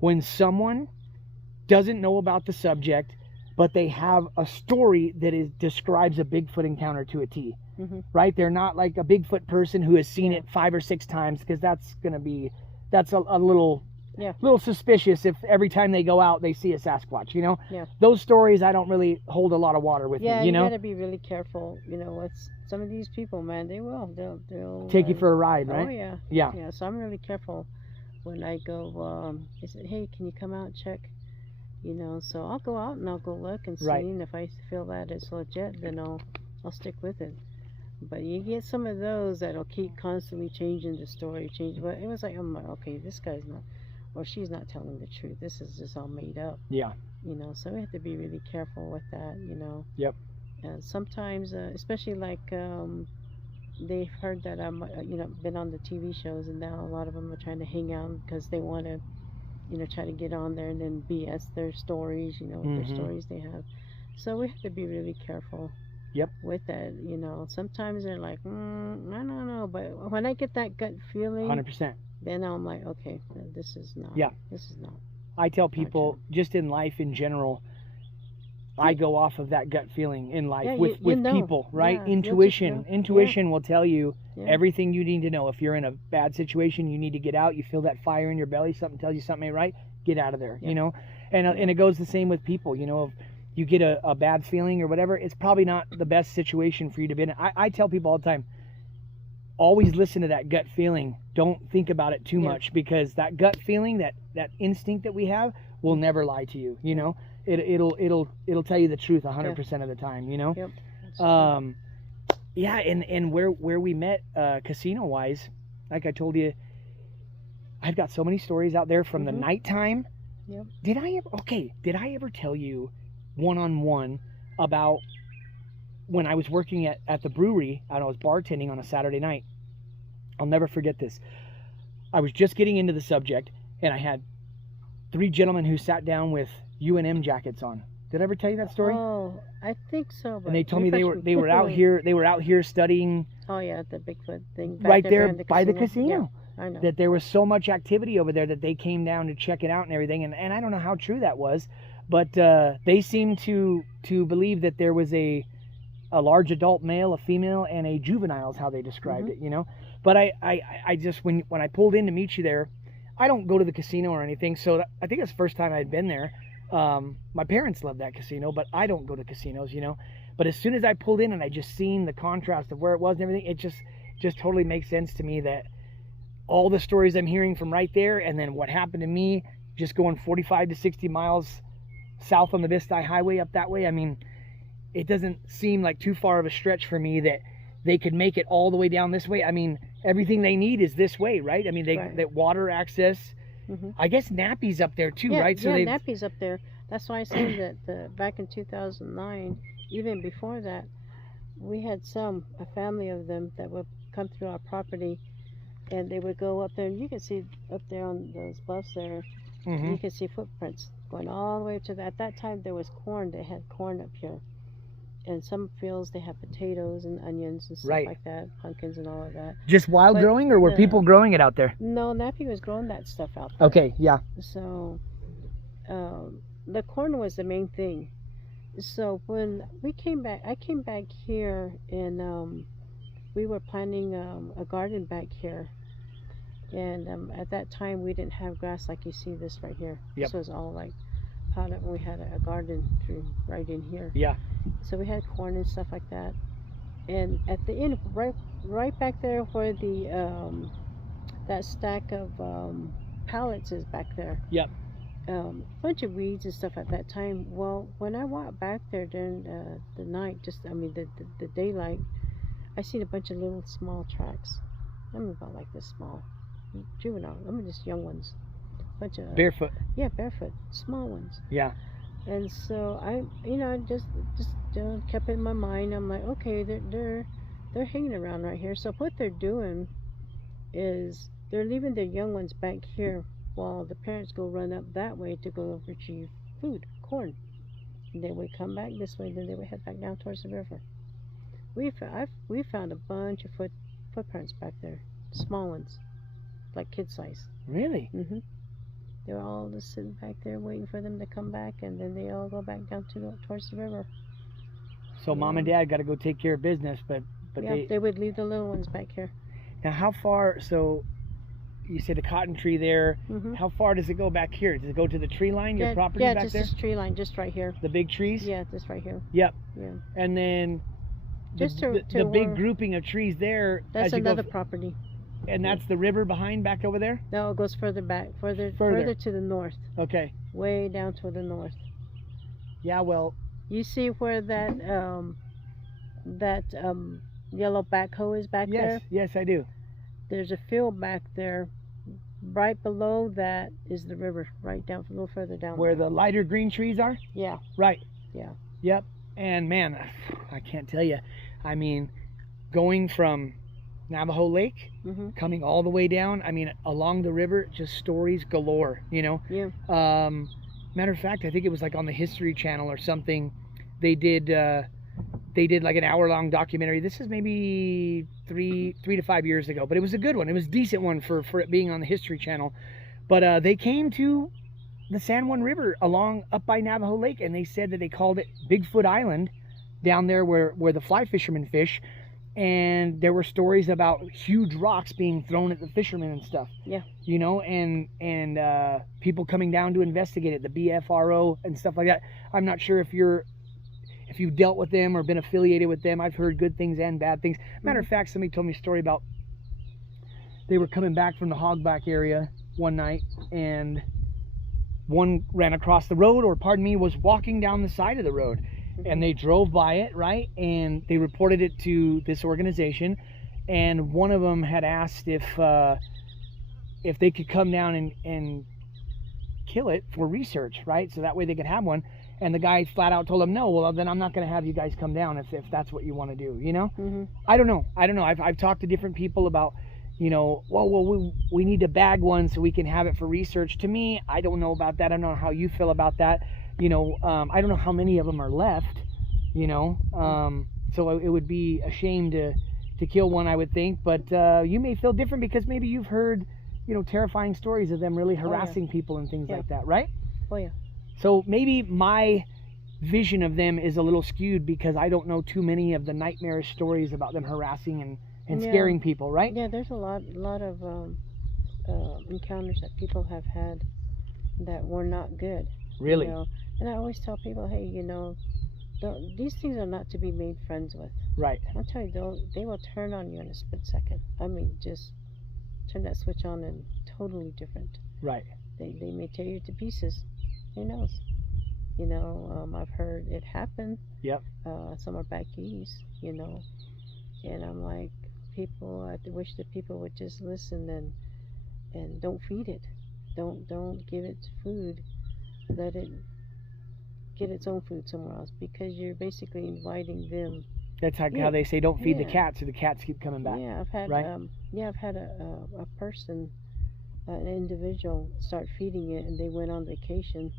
when someone doesn't know about the subject, but they have a story that describes a Bigfoot encounter to a T, right? They're not like a Bigfoot person who has seen it 5 or 6 times, because that's a little suspicious if every time they go out they see a Sasquatch, you know? Yeah. Those stories I don't really hold a lot of water with me, you know? You gotta be really careful, you know, with some of these people, man. They'll take you for a ride, right? Oh yeah. Yeah, so I'm really careful when I go, they said, hey, can you come out and check? You know, so I'll go out and I'll go look and see, and if I feel that it's legit, then I'll stick with it. But you get some of those that'll keep constantly changing the story, but it was like, I'm like, okay, this guy's not, or she's not telling the truth. This is just all made up. Yeah. You know, so we have to be really careful with that, you know. Yep. And sometimes, especially like they've heard that I'm, been on the TV shows, and now a lot of them are trying to hang out because they want to, try to get on there and then BS their stories, with their stories they have. So we have to be really careful. Yep. With that, sometimes they're like, I don't know, but when I get that gut feeling, 100%. then I'm like, okay, this is not. Yeah. This is not. I tell people, just in life in general, I go off of that gut feeling in life with people, right? Yeah, Intuition will tell you Yeah. everything you need to know. If you're in a bad situation, you need to get out. You feel that fire in your belly, something tells you something ain't right, get out of there, And it goes the same with people, if you get a bad feeling or whatever, it's probably not the best situation for you to be in. I tell people all the time, always listen to that gut feeling. Don't think about it too much, because that gut feeling, that instinct that we have, will never lie to you. It'll tell you the truth 100% of the time. Yep. Yeah, and where we met casino wise, like I told you, I've got so many stories out there from the nighttime. Yep. Did I ever tell you one-on-one about when I was working at the brewery and I was bartending on a Saturday night? I'll never forget this. I was just getting into the subject, and I had 3 gentlemen who sat down with UNM jackets on. Did I ever tell you that story? Oh, I think so. And they told me they were out here studying. Oh yeah, the Bigfoot thing. Right there by the casino. Yeah, I know. That there was so much activity over there that they came down to check it out and everything. And I don't know how true that was, but they seemed to believe that there was a large adult male, a female, and a juvenile is how they described it. But I just when I pulled in to meet you there, I don't go to the casino or anything, so I think it's the first time I'd been there. My parents love that casino, but I don't go to casinos, But as soon as I pulled in and I just seen the contrast of where it was and everything, it just totally makes sense to me that all the stories I'm hearing from right there, and then what happened to me just going 45 to 60 miles south on the Vista Highway up that way. I mean, it doesn't seem like too far of a stretch for me that they could make it all the way down this way. I mean, everything they need is this way, right? I mean, that water access. I guess Nappy's up there too, right? So Nappy's up there. That's why I say that back in 2009, even before that, we had a family of them that would come through our property, and they would go up there, and you can see up there on those bluffs there, you can see footprints going all the way to that. At that time, there was corn. They had corn up here. And some fields, they have potatoes and onions and stuff like that, pumpkins and all of that. Just wild growing, or were people growing it out there? No, Nappy was growing that stuff out there. Okay, yeah. So, the corn was the main thing. So when we came back, I came back here, and we were planting a garden back here. And at that time, we didn't have grass like you see this right here. Yep. This was all like potted. We had a garden right in here. Yeah. So we had corn and stuff like that. And at the end, right back there where the that stack of pallets is back there. Yep. Bunch of weeds and stuff at that time. Well, when I walked back there during the night, the daylight, I seen a bunch of little small tracks. I'm about like this small, juvenile. Just young ones. Bunch of barefoot. Yeah, barefoot, small ones. Yeah. And so I just kept it in my mind. I'm like, okay, they're hanging around right here. So what they're doing is they're leaving their young ones back here while the parents go run up that way to go retrieve food, corn. And they would come back this way, then they would head back down towards the river. We found a bunch of footprints back there, small ones, like kid size. Really? They were all just sitting back there waiting for them to come back, and then they all go back down towards the river. So mom and dad got to go take care of business, but they would leave the little ones back here. Now, how far? So you said a cotton tree there. How far does it go back here? Does it go to the tree line? Your property back there? Yeah, just this tree line, just right here. The big trees? Yeah, just right here. Yep. Yeah. And then the big grouping of trees there. That's another property. And that's the river behind back over there? No, it goes further back, further to the north. Okay. Way down to the north. Yeah, well. You see where that yellow backhoe is back there? Yes, I do. There's a field back there. Right below that is the river, right down a little further down. Where the lighter green trees are? Yeah. Right. Yeah. Yep. And man, I can't tell you. I mean, going from Navajo Lake, coming all the way down. I mean, along the river, just stories galore, you know? Yeah. Matter of fact, I think it was like on the History Channel or something. They did like an hour-long documentary. This is maybe three to 5 years ago, but it was a good one. It was a decent one for it being on the History Channel. But they came to the San Juan River up by Navajo Lake, and they said that they called it Bigfoot Island down there where the fly fishermen fish. And there were stories about huge rocks being thrown at the fishermen and stuff. Yeah. You know, and people coming down to investigate it, the BFRO and stuff like that. I'm not sure if you've dealt with them or been affiliated with them. I've heard good things and bad things. Matter of fact, somebody told me a story about they were coming back from the hogback area one night, and one ran across the road, or pardon me, was walking down the side of the road, and they drove by it, right? And they reported it to this organization, and one of them had asked if they could come down and kill it for research, right? So that way they could have one. And the guy flat out told him, no, well, then I'm not going to have you guys come down if that's what you want to do, you know? I don't know. I've talked to different people about, you know, well, we need to bag one so we can have it for research. To me, I don't know about that. I don't know how you feel about that. You know, I don't know how many of them are left, you know? So it would be a shame to kill one, I would think. But you may feel different because maybe you've heard, you know, terrifying stories of them really harassing people and things like that, right? Oh, yeah. So maybe my vision of them is a little skewed because I don't know too many of the nightmarish stories about them harassing and scaring people, right? Yeah, there's a lot of encounters that people have had that were not good. Really? You know? And I always tell people, hey, you know, these things are not to be made friends with. Right. I'll tell you, they will turn on you in a split second. I mean, just turn that switch on and totally different. Right. They may tear you to pieces. Who knows? You know, I've heard it happen. Yep. Some are back east, you know, and I'm like, I wish that people would just listen and don't feed it. Don't give it food. Let it get its own food somewhere else, because you're basically inviting them. That's how they say don't feed the cats, so the cats keep coming back. Yeah, I've had I've had a person, an individual, start feeding it, and they went on vacation,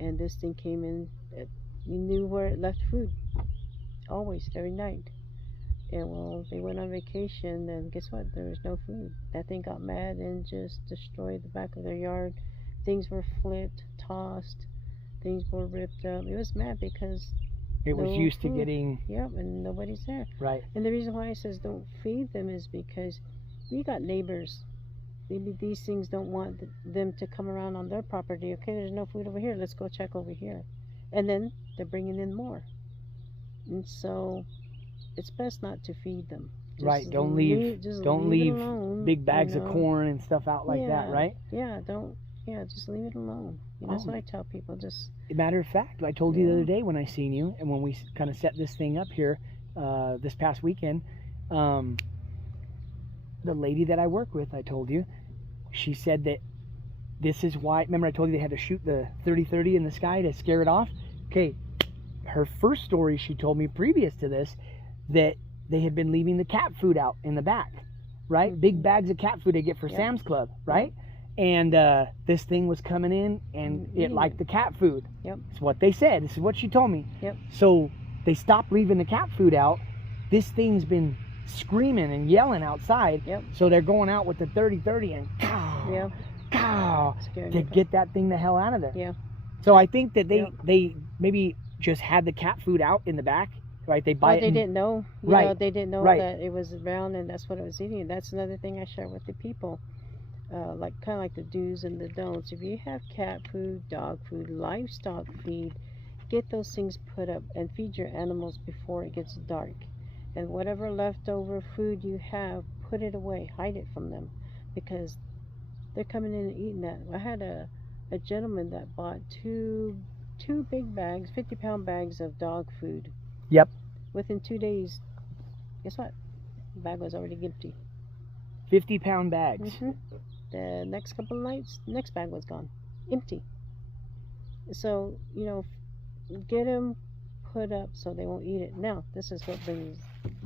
and this thing came in. You knew where it left food, always, every night. And well, they went on vacation, and guess what? There was no food. That thing got mad and just destroyed the back of their yard. Things were flipped, tossed. Things were ripped up. It was mad because it was used to getting. Yep, and nobody's there. Right. And the reason why it says don't feed them is because we got neighbors. Maybe these things don't want them to come around on their property. Okay, there's no food over here. Let's go check over here. And then they're bringing in more. And so it's best not to feed them. Right. Don't leave alone, big bags of corn and stuff out like that, right? Yeah, just leave it alone. You know, that's what I tell people. Just matter of fact, I told you the other day when I seen you, and when we kind of set this thing up here this past weekend, the lady that I work with, I told you, she said that this is why. Remember, I told you they had to shoot the 30-30 in the sky to scare it off. Okay, her first story she told me previous to this, that they had been leaving the cat food out in the back, right? Big bags of cat food they get for Sam's Club, right? And this thing was coming in, and it liked the cat food. Yep. It's what they said. This is what she told me. Yep. So they stopped leaving the cat food out. This thing's been screaming and yelling outside. Yep. So they're going out with the 30-30 and to get that thing the hell out of there. Yeah. So I think that they maybe just had the cat food out in the back. Right, they buy it. They didn't know. You know, they didn't know that it was around, and that's what it was eating. That's another thing I share with the people, like kind of like the do's and the don'ts. If you have cat food, dog food, livestock feed, get those things put up and feed your animals before it gets dark. And whatever leftover food you have, put it away, hide it from them, because they're coming in and eating that. I had a gentleman that bought two big bags, 50-pound bags of dog food. Yep. Within 2 days, guess what? The bag was already empty. 50-pound bags. The next couple of nights, the next bag was gone. Empty. So, you know, get them put up so they won't eat it. Now, this is what brings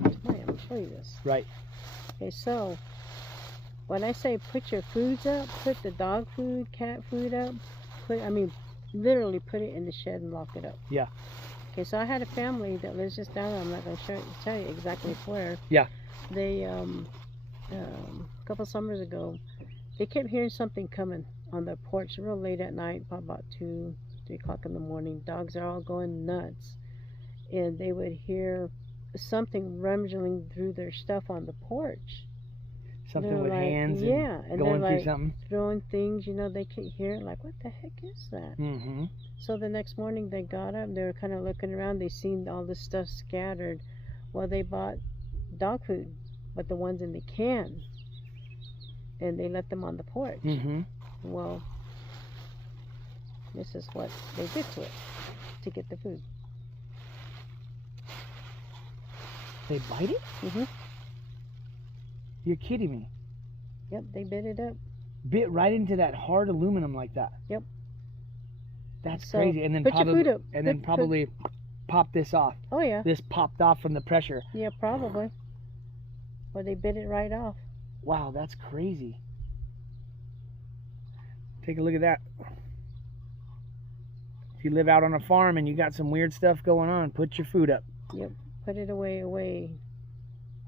I'm gonna show you this. Right. Okay, so when I say put your foods up, put the dog food, cat food up, literally put it in the shed and lock it up. Yeah. Okay, so I had a family that lives just down there. I'm not going to tell you exactly where. Yeah. They, a couple summers ago, they kept hearing something coming on their porch real late at night, about 2, 3 o'clock in the morning. Dogs are all going nuts. And they would hear something rummaging through their stuff on the porch. Something with hands and they're going through like something. throwing things, they could hear it, like, what the heck is that? Mm-hmm. So the next morning they got up, they were kind of looking around, they seen all this stuff scattered. Well, they bought dog food, but the ones in the can, and they left them on the porch. Mm-hmm. Well, this is what they did to it to get the food. They bite it? Mm-hmm. You're kidding me. Yep, they bit it up. Bit right into that hard aluminum like that. Yep. That's So, crazy. And then put your food up. probably pop this off. Oh yeah. This popped off from the pressure. Yeah, probably. Or they bit it right off. Wow, that's crazy. Take a look at that. If you live out on a farm and you got some weird stuff going on, put your food up. Yep. Put it away.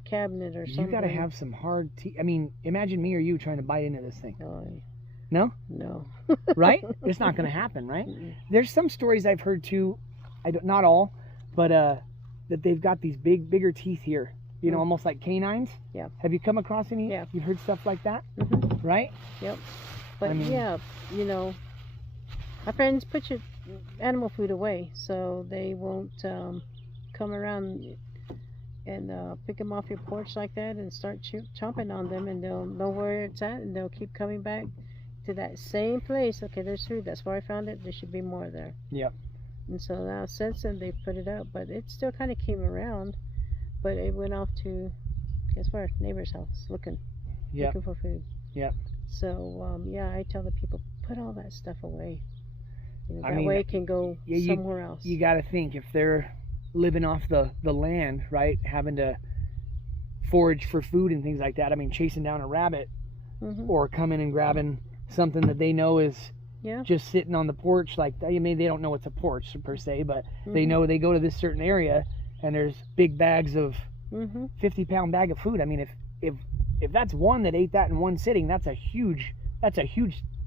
Cabinet or something. You got to have some hard teeth. I mean, imagine me or you trying to bite into this thing. Oh, No? no. Right? It's not going to happen, right? Mm-mm. There's some stories I've heard too, not all, but that they've got these bigger teeth here. You know, almost like canines. Yeah. Have you come across any? Yeah. You've heard stuff like that? Mm-hmm. Right? Yep. But I mean, yeah, my friends, put your animal food away so they won't come around and pick them off your porch like that and start chomping on them, and they'll know where it's at, and they'll keep coming back to that same place. Okay, there's food. That's where I found it. There should be more there. Yep. And so now since then they've put it up, but it still kind of came around, but it went off to, guess where? Neighbor's house looking for food. Yep. So yeah, I tell the people, put all that stuff away. That mean, way it can go somewhere else. You got to think, if they're living off the land, right, having to forage for food and things like that. I mean, chasing down a rabbit or coming and grabbing something that they know is just sitting on the porch. Like, I mean, they don't know it's a porch per se, but they know they go to this certain area and there's big bags of 50-pound bag of food. I mean, if that's one that ate that in one sitting, that's a huge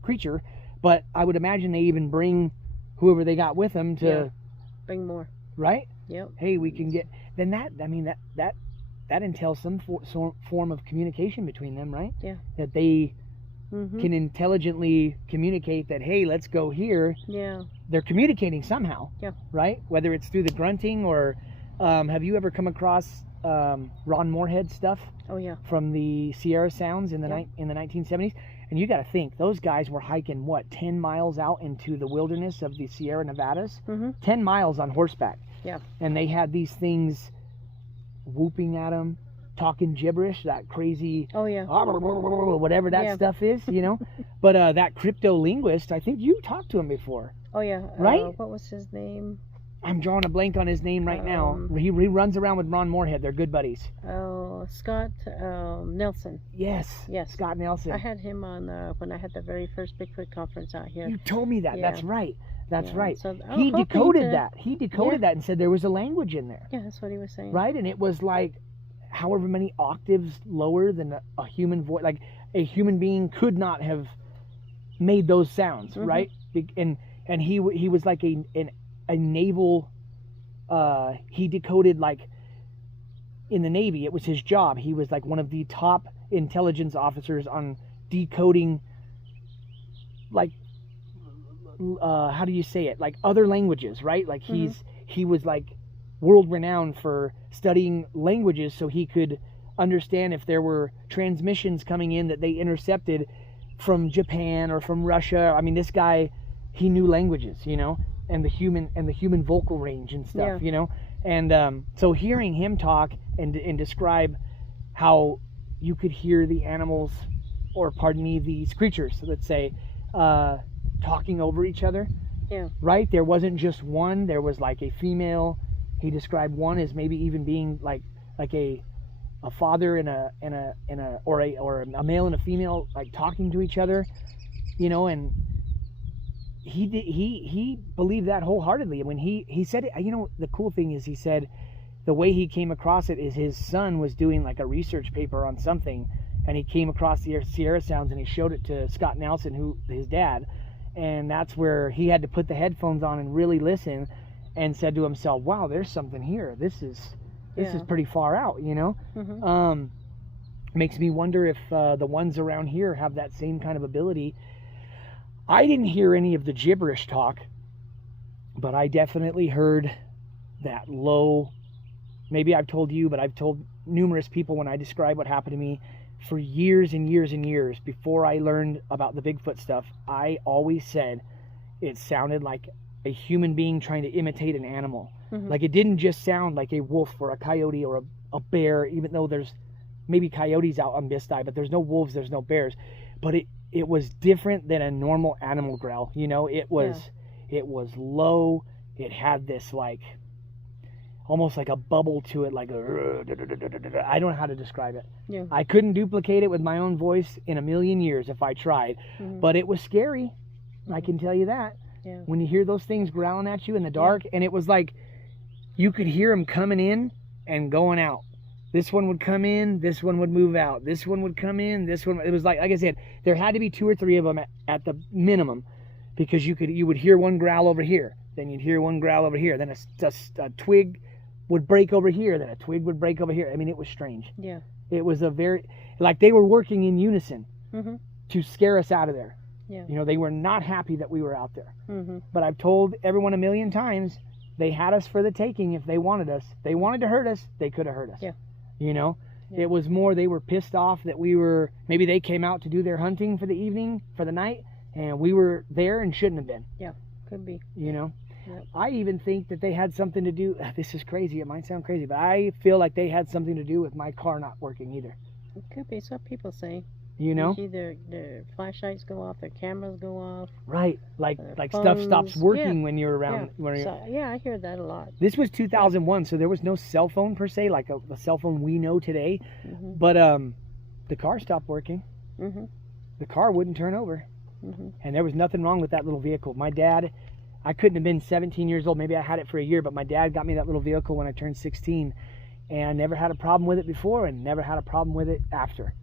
creature. But I would imagine they even bring whoever they got with them to bring more. Right? Yep. Hey, we can get then that. I mean that entails some form of communication between them, right? Yeah. That they can intelligently communicate that, hey, let's go here. Yeah. They're communicating somehow. Yeah. Right? Whether it's through the grunting or have you ever come across Ron Moorhead stuff? Oh yeah. From the Sierra Sounds in the 1970s. And you got to think, those guys were hiking, 10 miles out into the wilderness of the Sierra Nevadas? 10 miles on horseback. Yeah. And they had these things whooping at them, talking gibberish, that crazy, whatever that stuff is, But that crypto linguist, I think you talked to him before. Oh, yeah. Right? What was his name? I'm drawing a blank on his name right now. He runs around with Ron Moorhead. They're good buddies. Oh, Scott Nelson. Yes. Scott Nelson. I had him on when I had the very first Bigfoot conference out here. You told me that. Yeah. That's right. That's right. So he decoded that. He decoded that and said there was a language in there. Yeah, that's what he was saying. Right? And it was like however many octaves lower than a human voice. Like a human being could not have made those sounds, right? And he was like a naval, he decoded, like in the Navy, it was his job. He was like one of the top intelligence officers on decoding, like, how do you say it? Like other languages, right? Like he was like world renowned for studying languages so he could understand if there were transmissions coming in that they intercepted from Japan or from Russia. I mean, this guy, he knew languages, and the human vocal range and stuff, and so hearing him talk and describe how you could hear the animals, or pardon me, these creatures, let's say, talking over each other, right? There wasn't just one, there was like a female. He described one as maybe even being like like a father and a or a male and a female like talking to each other, you know. And he believed that wholeheartedly. And when he said it, you know, the cool thing is he said the way he came across it is his son was doing like a research paper on something, and he came across the Sierra sounds and he showed it to Scott Nelson, who his dad, and that's where he had to put the headphones on and really listen, and said to himself, wow, there's something here. This is pretty far out, you know. Makes me wonder if the ones around here have that same kind of ability. I didn't hear any of the gibberish talk, but I definitely heard that low, maybe I've told you, but I've told numerous people when I describe what happened to me for years and years and years before I learned about the Bigfoot stuff. I always said it sounded like a human being trying to imitate an animal. Like it didn't just sound like a wolf or a coyote or a bear, even though there's maybe coyotes out on Bisti, but there's no wolves, there's no bears. But it was different than a normal animal growl, you know. It was low. It had this like almost like a bubble to it, like I don't know how to describe it. Yeah. I couldn't duplicate it with my own voice in a million years if I tried, but it was scary. I can tell you that. Yeah. When you hear those things growling at you in the dark, and it was like you could hear them coming in and going out. This one would come in, this one would move out. This one would come in, this one. It was like I said, there had to be 2 or 3 of them at the minimum, because you would hear one growl over here, then you'd hear one growl over here, then a twig would break over here, then a twig would break over here. I mean, it was strange. Yeah. It was a very, like they were working in unison to scare us out of there. Yeah. You know, they were not happy that we were out there. But I've told everyone a million times, they had us for the taking if they wanted us. They wanted to hurt us, they could have hurt us. Yeah. You know, it was more they were pissed off that we were, maybe they came out to do their hunting for the evening, for the night, and we were there and shouldn't have been. Yeah, could be. You know, I even think that they had something to do, this is crazy, it might sound crazy, but I feel like they had something to do with my car not working either. It could be, some people say. You know, their flashlights go off, their cameras go off. Right, like stuff stops working when you're around. Yeah, I hear that a lot. This was 2001, so there was no cell phone per se, like a cell phone we know today. But the car stopped working. The car wouldn't turn over, and there was nothing wrong with that little vehicle. My dad, I couldn't have been 17 years old. Maybe I had it for a year, but my dad got me that little vehicle when I turned 16. And I never had a problem with it before and never had a problem with it after.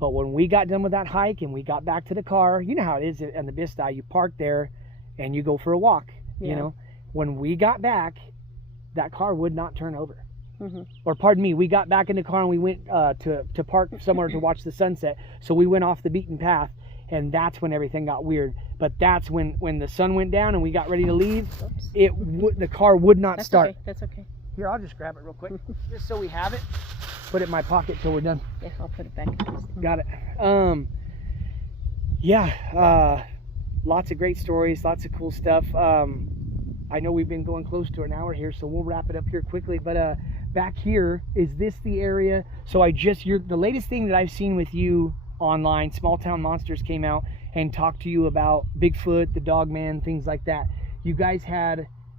But when we got done with that hike and we got back to the car, you know how it is in the Bisti, you park there and you go for a walk, you know. When we got back, that car would not turn over. Or pardon me, we got back in the car and we went to park somewhere to watch the sunset. So we went off the beaten path, and that's when everything got weird. But that's when the sun went down and we got ready to leave, the car would not start. Okay. That's okay. Here, I'll just grab it real quick, just so we have it. Put it in my pocket till we're done. Yeah, I'll put it back. Got it. Lots of great stories, lots of cool stuff. I know we've been going close to an hour here, so we'll wrap it up here quickly. But back here, is this the area? So the latest thing that I've seen with you online, Small Town Monsters came out and talked to you about Bigfoot, the Dog Man, things like that. You guys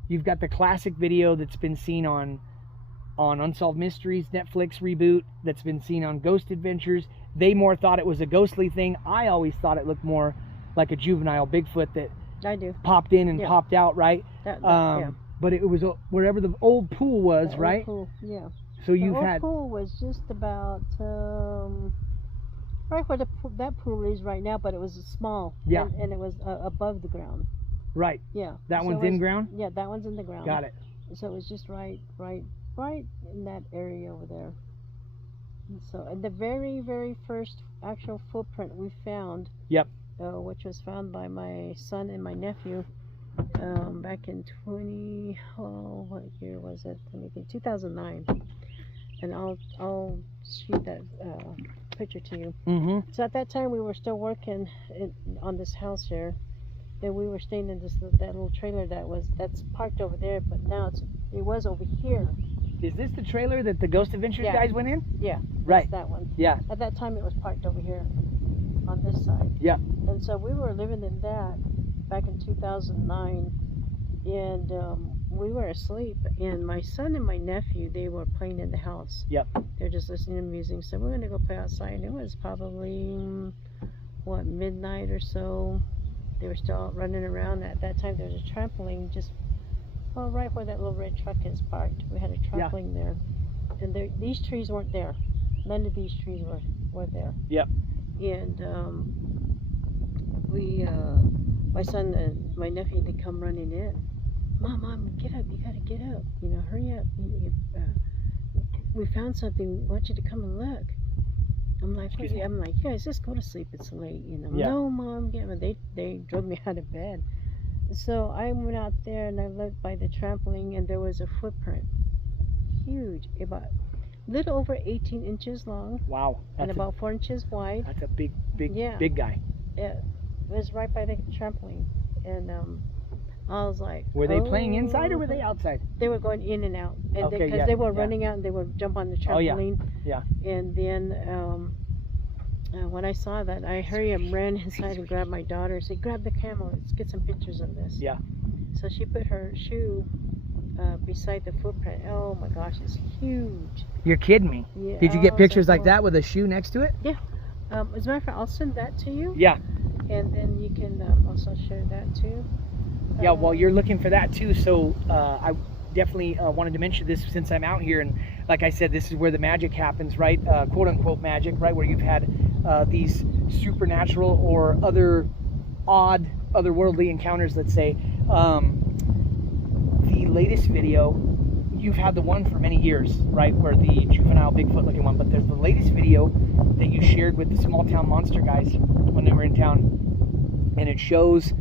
you've got the classic video that's been seen on Unsolved Mysteries, Netflix reboot, that's been seen on Ghost Adventures. They more thought it was a ghostly thing. I always thought it looked more like a juvenile Bigfoot that popped in and popped out, right? But it was wherever the old pool was, right? Pool, yeah. So the old pool was just about right where that pool is right now, but it was small. Yeah. And it was above the ground. Right. Yeah. That one's in ground? Yeah, that one's in the ground. Got it. So it was just right in that area over there. And so, and the very, very first actual footprint we found, which was found by my son and my nephew, back in what year was it? Let me think, 2009. And I'll shoot that picture to you. So at that time we were still working on this house here. And we were staying in that little trailer that's parked over there, but now it was over here. Is this the trailer that the Ghost Adventures guys went in? Yeah. Right. That one. Yeah. At that time it was parked over here on this side. Yeah. And so we were living in that back in 2009, and we were asleep, and my son and my nephew, they were playing in the house. Yep. They're just listening to music. So we're going to go play outside. And it was probably, midnight or so. They were still out running around. At that time, there was a trampoline just, right where that little red truck is parked. We had a trampoline there. And these trees weren't there. None of these trees were there. Yep. And my son and my nephew, they come running in. Mom, get up! You gotta get up! Hurry up! We found something. We want you to come and look. I'm like, you guys, just go to sleep. It's late. Yeah. No, Mom, get me. They drove me out of bed. So I went out there and I looked by the trampoline, and there was a footprint, huge, about little over 18 inches long. Wow. And about 4 inches wide. That's a big guy. It was right by the trampoline, and I was like, were they playing inside or were they outside? They were going in and out, and Okay, because they were running out and they would jump on the trampoline. Oh, yeah. And then when I saw that, I hurried and ran inside and grabbed my daughter and said, grab the camera, let's get some pictures of this. Yeah. So she put her shoe beside the footprint. Oh my gosh, it's huge. You're kidding me. Yeah. Did you get pictures like that with a shoe next to it? Yeah. As a matter of fact, I'll send that to you. Yeah. And then you can also share that too. Yeah, well, you're looking for that too, so I definitely wanted to mention this since I'm out here, and like I said, this is where the magic happens, right? Quote unquote magic, right? Where you've had these supernatural or otherworldly encounters, let's say. The latest video, you've had the one for many years, right? Where the juvenile Bigfoot looking one, but there's the latest video that you shared with the Small Town Monster guys when they were in town, and it shows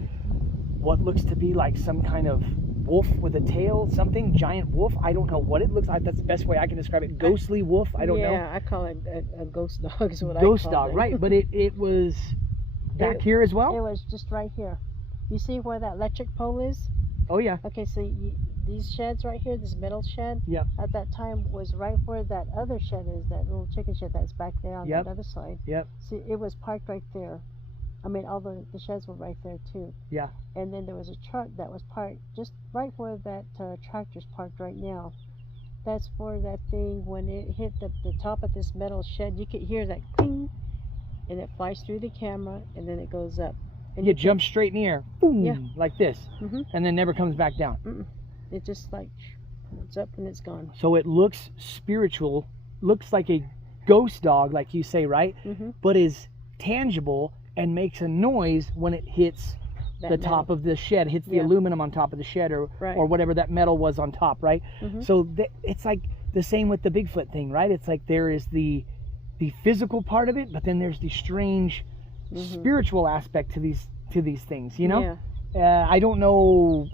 what looks to be like some kind of wolf with a tail, something, giant wolf. I don't know what it looks like. That's the best way I can describe it. Ghostly wolf, I don't know. Yeah, I call it a ghost dog is what I call it. Ghost call dog, it. right. But it was back here as well? It was just right here. You see where that electric pole is? Oh, yeah. Okay, so these sheds right here, this metal shed, Yep. at that time was right where that other shed is, that little chicken shed that's back there on Yep. that other side. Yep. See, it was parked right there. I mean, all the sheds were right there too. Yeah. And then there was a truck that was parked just right where that tractor's parked right now. That's where that thing, when it hit the top of this metal shed, you could hear that cling, and it flies through the camera, and then it goes up. And It jumps straight in the air, boom, like this, and then never comes back down. It just like, it's up and it's gone. So it looks spiritual, looks like a ghost dog, like you say, right? But is tangible and makes a noise when it hits the top of the shed, hits the aluminum on top of the shed, or whatever that metal was on top, right? So it's like the same with the Bigfoot thing, right? It's like there is the physical part of it, but then there's the strange spiritual aspect to these things, you know? I don't know,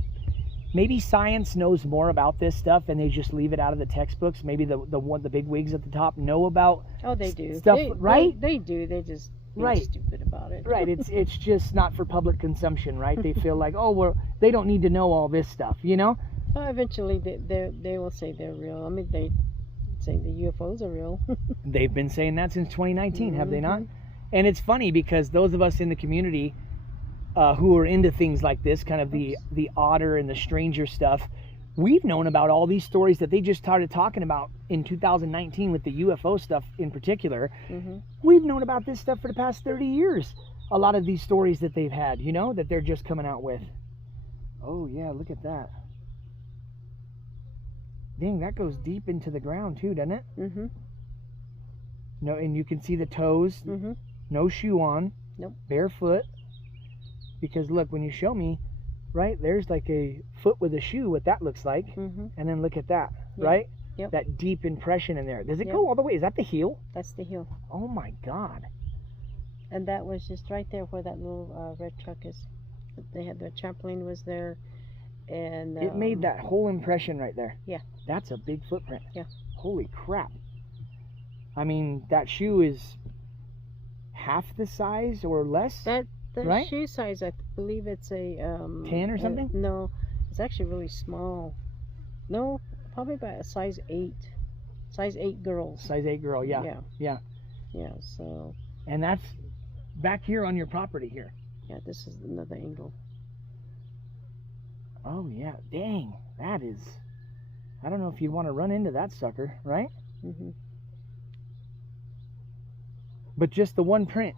maybe science knows more about this stuff and they just leave it out of the textbooks. Maybe the big wigs at the top know about they do stuff, right? They do. They just being stupid about it. Right. It's just not for public consumption, right? They feel like, they don't need to know all this stuff, you know? Well, eventually they will say they're real. I mean, they say the UFOs are real. They've been saying that since 2019, have they not? And it's funny because those of us in the community who are into things like this, kind of the odder and the stranger stuff, we've known about all these stories that they just started talking about in 2019 with the UFO stuff in particular. We've known about this stuff for the past 30 years. A lot of these stories that they've had, you know, that they're just coming out with. Oh, yeah, look at that. Dang, that goes deep into the ground too, doesn't it? No, and you can see the toes. No shoe on. Nope. Barefoot. Because look, when you show me, right, there's like a foot with a shoe, what that looks like. And then look at that, right? Yep. That deep impression in there. Does it go all the way? Is that the heel? That's the heel. Oh my God. And that was just right there where that little red truck is. They had the trampoline was there, and it made that whole impression right there. Yeah. That's a big footprint. Yeah. Holy crap. I mean, that shoe is half the size or less. The right? shoe size, I believe it's a 10 or something. No, it's actually really small. No, probably about a size 8. Size 8 girls. Size 8 girl. Yeah. Yeah. So. And that's back here on your property here. Yeah, this is another angle. Oh, yeah. Dang. That is... I don't know if you'd want to run into that sucker, right? Mm-hmm. But just the one print.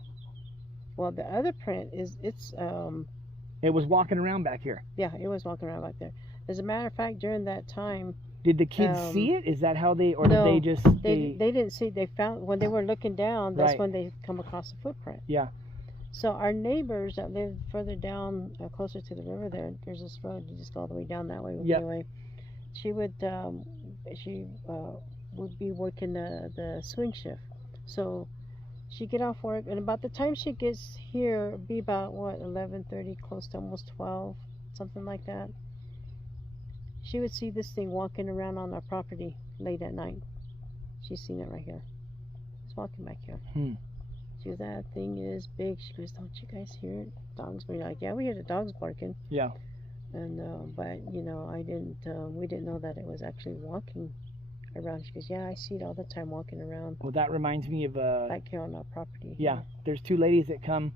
Well, the other print is, It was walking around back here. yeah, it was walking around back there. As a matter of fact, during that time, Did the kids see it? Is that how they... Or no, did they just... they didn't see. They found, when they were looking down, that's Right. when they come across the footprint. Yeah. So our neighbors that live further down, closer to the river, there's this road. You just go all the way down that way. Yep. Anyway, she would be working the swing shift. So she'd get off work, and about the time she gets here, it'd be about what, 11:30, close to almost 12, something like that. She would see this thing walking around on our property late at night. She's seen it right here. It's walking back here. She goes, that thing is big. She goes, don't you guys hear it? Dogs. We're like, yeah, we hear the dogs barking. Yeah. And but you know, we didn't know that it was actually walking around. She goes, yeah, I see it all the time walking around. Well, that reminds me of... back here on our property. Yeah. There's two ladies that come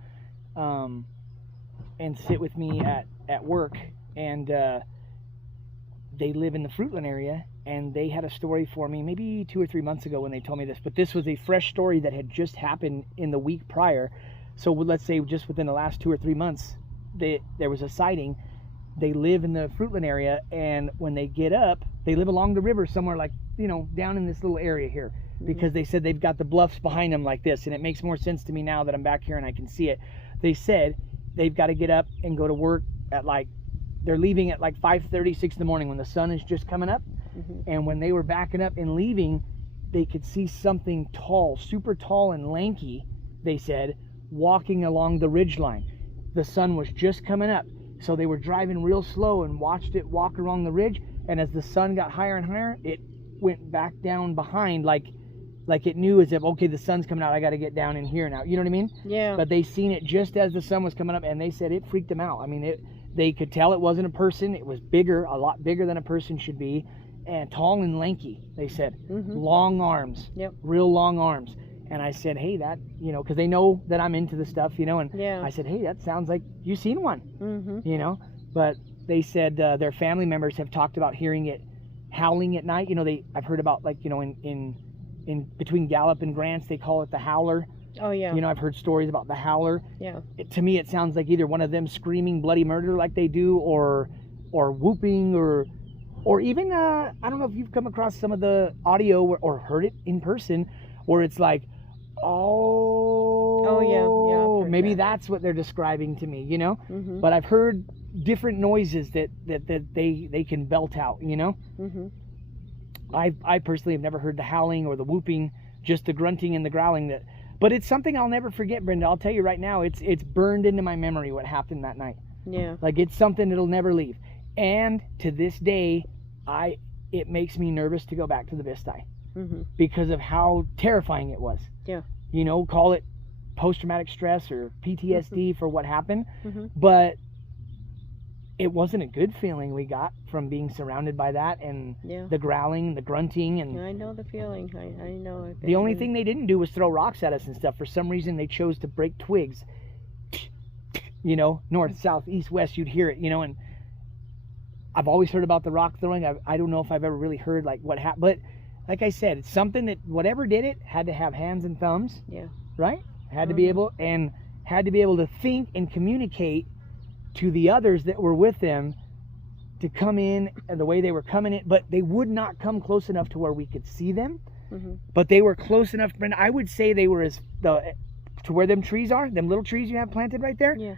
and sit with me at work, and they live in the Fruitland area, and they had a story for me maybe 2 or 3 months ago when they told me this, but this was a fresh story that had just happened in the week prior. So let's say just within the last 2 or 3 months, there was a sighting. They live in the Fruitland area, and when they get up, they live along the river somewhere, like, you know, down in this little area here, because they said they've got the bluffs behind them like this, and it makes more sense to me now that I'm back here and I can see it. They said they've got to get up and go to work at they're leaving at 5:30, 6 in the morning when the sun is just coming up. And when they were backing up and leaving, they could see something tall, super tall and lanky, they said, walking along the ridge line. The sun was just coming up, so they were driving real slow and watched it walk along the ridge, and as the sun got higher and higher, it went back down behind, like it knew, as if, okay, the sun's coming out, I got to get down in here now. You know what I mean? Yeah. But they seen it just as the sun was coming up, and they said it freaked them out. I mean, they could tell it wasn't a person. It was bigger, a lot bigger than a person should be, and tall and lanky, they said. Long arms. Yep. Real long arms. And I said, hey, that, you know, because they know that I'm into the stuff, you know, and Yeah. I said, hey, that sounds like you seen one, you know. But they said their family members have talked about hearing it howling at night. You know, I've heard about, like, you know, in between Gallup and Grants, they call it the howler. Oh, yeah. You know, I've heard stories about the howler. Yeah. To me, it sounds like either one of them screaming bloody murder like they do, or whooping, or even, I don't know if you've come across some of the audio or heard it in person, where it's like, Oh, yeah. I've heard maybe that. that's what they're describing to me, you know? But But I've heard different noises that they can belt out, you know? I personally have never heard the howling or the whooping, just the grunting and the growling. But it's something I'll never forget, Brenda. I'll tell you right now, it's burned into my memory what happened that night. Yeah. Like, it's something that'll never leave. And to this day, it makes me nervous to go back to the Vista because of how terrifying it was. Yeah. You know, call it post-traumatic stress or PTSD for what happened. Mhm. But it wasn't a good feeling we got from being surrounded by that, and Yeah. the growling, the grunting, and I know the feeling. I know it. the only thing they didn't do was throw rocks at us and stuff. For some reason, they chose to break twigs. You know, north, south, east, west, you'd hear it, you know, and I've always heard about the rock throwing. I don't know if I've ever really heard, like, what happened. But like I said, it's something that whatever did it had to have hands and thumbs. Yeah. Right? Had to be able to think and communicate to the others that were with them to come in and the way they were coming in, but they would not come close enough to where we could see them. But they were close enough, Brenda. I would say they were to where them trees are, them little trees you have planted right there. Yeah.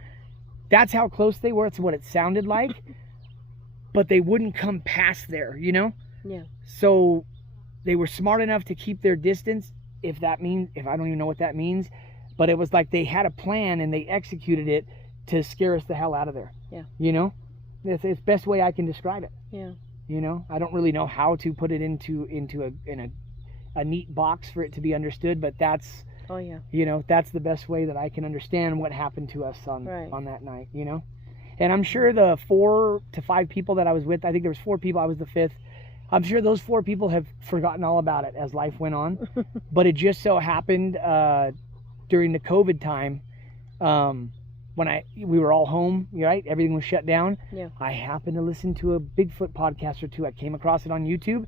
That's how close they were. It's what it sounded like. But they wouldn't come past there, you know? Yeah. So they were smart enough to keep their distance, if I don't even know what that means. But it was like they had a plan and they executed it to scare us the hell out of there. Yeah. You know? It's the best way I can describe it. Yeah. You know? I don't really know how to put it into a neat box for it to be understood, but that's, Oh, yeah. you know, that's the best way that I can understand what happened to us on that night, you know? And I'm sure the 4 to 5 people that I was with, I think there was 4 people, I was the 5th. I'm sure those 4 people have forgotten all about it as life went on. But it just so happened during the COVID time, we were all home, right? Everything was shut down. Yeah. I happened to listen to a Bigfoot podcast or two. I came across it on YouTube,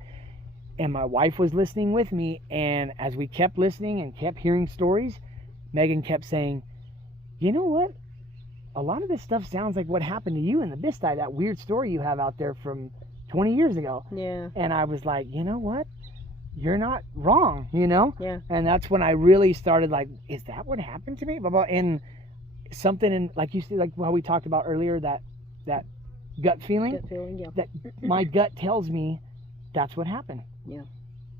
and my wife was listening with me. And as we kept listening and kept hearing stories, Megan kept saying, "You know what? A lot of this stuff sounds like what happened to you in the Bistai, that weird story you have out there from 20 years ago." Yeah. And I was like, you know what? You're not wrong, you know? Yeah. And that's when I really started like, is that what happened to me? Blah, blah. And something in, like you see, like how we talked about earlier, that gut feeling. Gut feeling, yeah. That my gut tells me that's what happened. Yeah.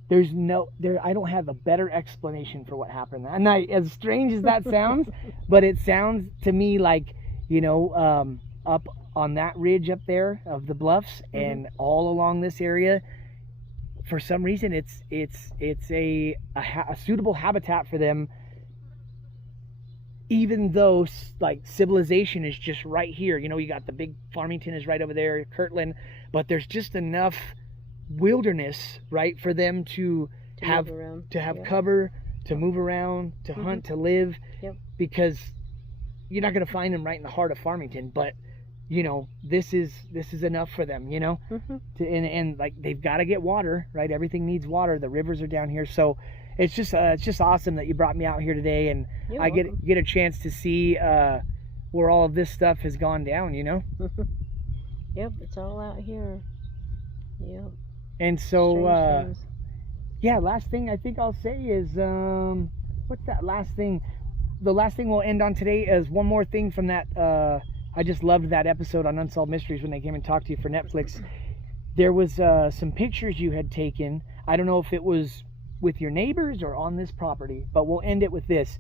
There's I don't have a better explanation for what happened. And as strange as that sounds, but it sounds to me like, you know, up on that ridge up there of the bluffs and all along this area, for some reason it's a suitable habitat for them, even though like civilization is just right here. You know, you got the big Farmington is right over there, Kirtland, but there's just enough wilderness, right, for them to have cover, to move around, to hunt, to live. Because you're not going to find them right in the heart of Farmington, but you know, this is enough for them, you know. And like they've got to get water, right? Everything needs water. The rivers are down here, so it's just awesome that you brought me out here today, and I get a chance to see where all of this stuff has gone down, you know. Yep, it's all out here. Yep. And so yeah, last thing I think I'll say is what's that last thing? The last thing we'll end on today is one more thing from that. I just loved that episode on Unsolved Mysteries when they came and talked to you for Netflix. There was some pictures you had taken. I don't know if it was with your neighbors or on this property, but we'll end it with this.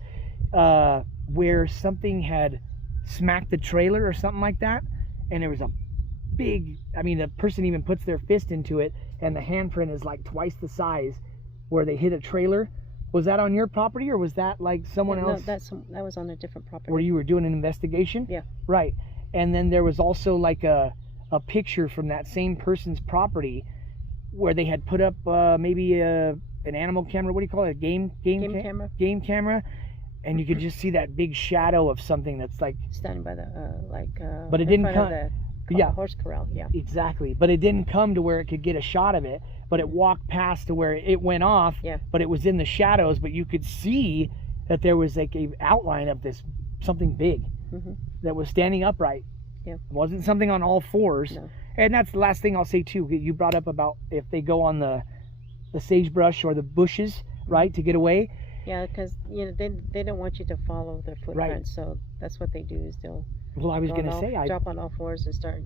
Where something had smacked the trailer or something like that, and there was a big, I mean, the person even puts their fist into it, and the handprint is like twice the size where they hit a trailer. Was that on your property, or was that like someone else? No, that was on a different property. Where you were doing an investigation? Yeah. Right. And then there was also like a picture from that same person's property where they had put up maybe an animal camera. What do you call it? A game camera. Game camera. And you could just see that big shadow of something that's like standing by the but it didn't come. Horse corral. Yeah. Exactly. But it didn't come to where it could get a shot of it. But it walked past to where it went off. Yeah. But it was in the shadows. But you could see that there was like a outline of this something big that was standing upright. Yeah. It wasn't something on all fours. No. And that's the last thing I'll say too. You brought up about if they go on the sagebrush or the bushes, right, to get away. Yeah, because you know they don't want you to follow their footprints, Right. So that's what they do is they'll. Well, I was going to say, drop on all fours and start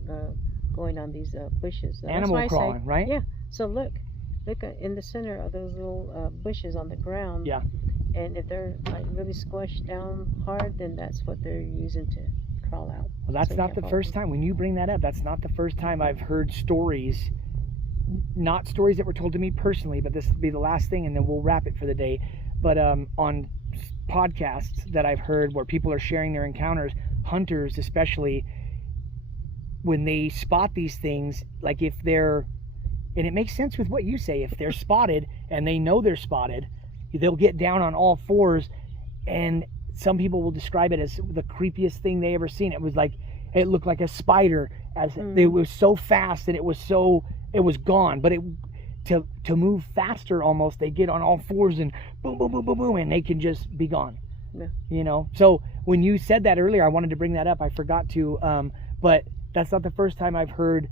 going on these bushes. And animal crawling, right? Yeah. So look in the center of those little bushes on the ground. Yeah. And if they're like really squashed down hard, then that's what they're using to crawl out. Well, that's not the first time. When you bring that up, that's not the first time I've heard stories. Not stories that were told to me personally, but this will be the last thing, and then we'll wrap it for the day. But on podcasts that I've heard where people are sharing their encounters, hunters especially, when they spot these things, like if they're, and it makes sense with what you say, if they're spotted and they know they're spotted, they'll get down on all fours, and some people will describe it as the creepiest thing they ever seen. It was like, it looked like a spider, as it was so fast and it was gone, but to move faster almost, they get on all fours and boom, boom, boom, boom, boom, and they can just be gone. Yeah. You know, so when you said that earlier, I wanted to bring that up. I forgot to, but that's not the first time I've heard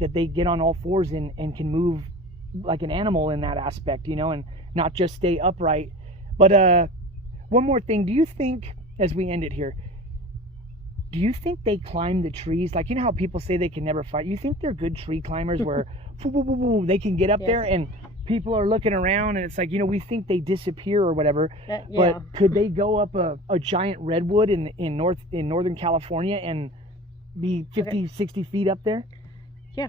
that they get on all fours and can move like an animal in that aspect, you know, and not just stay upright. But one more thing, do you think, as we end it here, do you think they climb the trees? Like, you know how people say they can never fight? You think they're good tree climbers where they can get up there and people are looking around and it's like, you know, we think they disappear or whatever. But could they go up a giant redwood in Northern California and be 50, 60 feet up there? Yeah.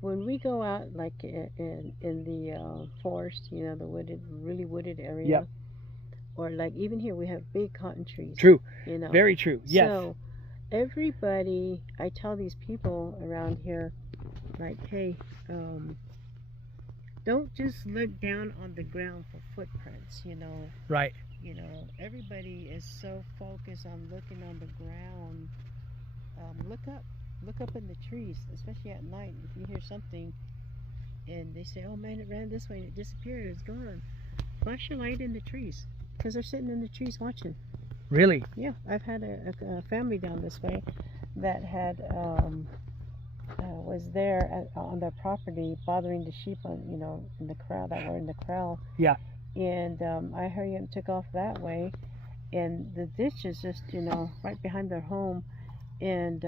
When we go out, like in the forest, you know, the really wooded area. Yep. Or like even here, we have big cotton trees. True. You know. Very true. Yes. So everybody, I tell these people around here, like, hey, don't just look down on the ground for footprints, you know. Right. you know, everybody is so focused on looking on the ground. Look up in the trees, especially at night. If you hear something and they say, "Oh man, it ran this way and it disappeared, it's gone." Flash your light in the trees, because they're sitting in the trees watching. Really? Yeah, I've had a family down this way that had was there on their property bothering the sheep on, you know, in the corral, that were in the corral. Yeah. And I hurried and took off that way, and the ditch is just, you know, right behind their home. And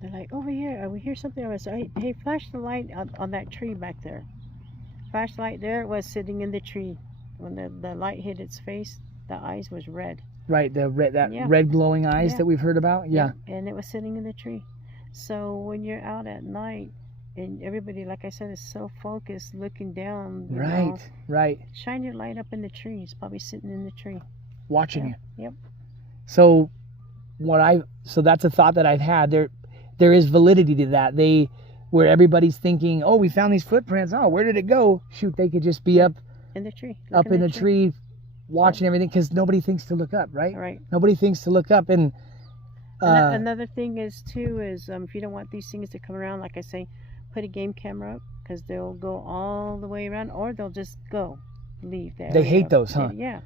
they're like, "Over here, we hear something over." So hey, flash the light on that tree back there. Flashlight there, it was sitting in the tree. When the light hit its face, the eyes was red. Right, the red, that Yeah. red glowing eyes Yeah. that we've heard about. Yeah. And it was sitting in the tree. So when you're out at night and everybody, like I said, is so focused looking down, you know, Right. shine your light up in the tree. It's probably sitting in the tree. Watching Yeah. you. Yep. So so that's a thought that I've had. There is validity to that. Where everybody's thinking, "Oh, we found these footprints. Oh, where did it go?" Shoot, they could just be up In the tree. up in the tree watching everything, because nobody thinks to look up, right? Right. Nobody thinks to look up. And another thing is if you don't want these things to come around, like I say, put a game camera up, because they'll go all the way around, or they'll just leave there. they hate those, huh? Yeah.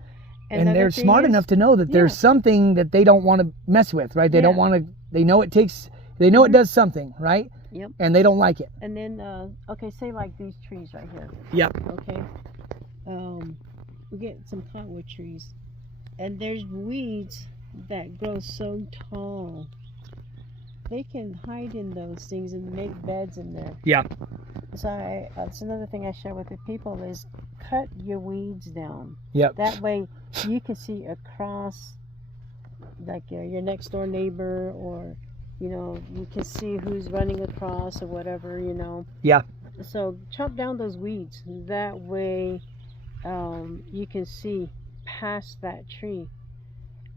And they're smart enough to know that there's something that they don't want to mess with, right? They don't want to. They know it does something, right? Yep. And they don't like it. And then, okay, say like these trees right here. Yep. Okay. We get some cottonwood trees, and there's weeds that grow so tall. They can hide in those things and make beds in there. Yeah. So that's another thing I share with the people is cut your weeds down. Yep. That way you can see across, like your next door neighbor, or you know, you can see who's running across or whatever, you know. Yeah. So chop down those weeds. That way you can see past that tree.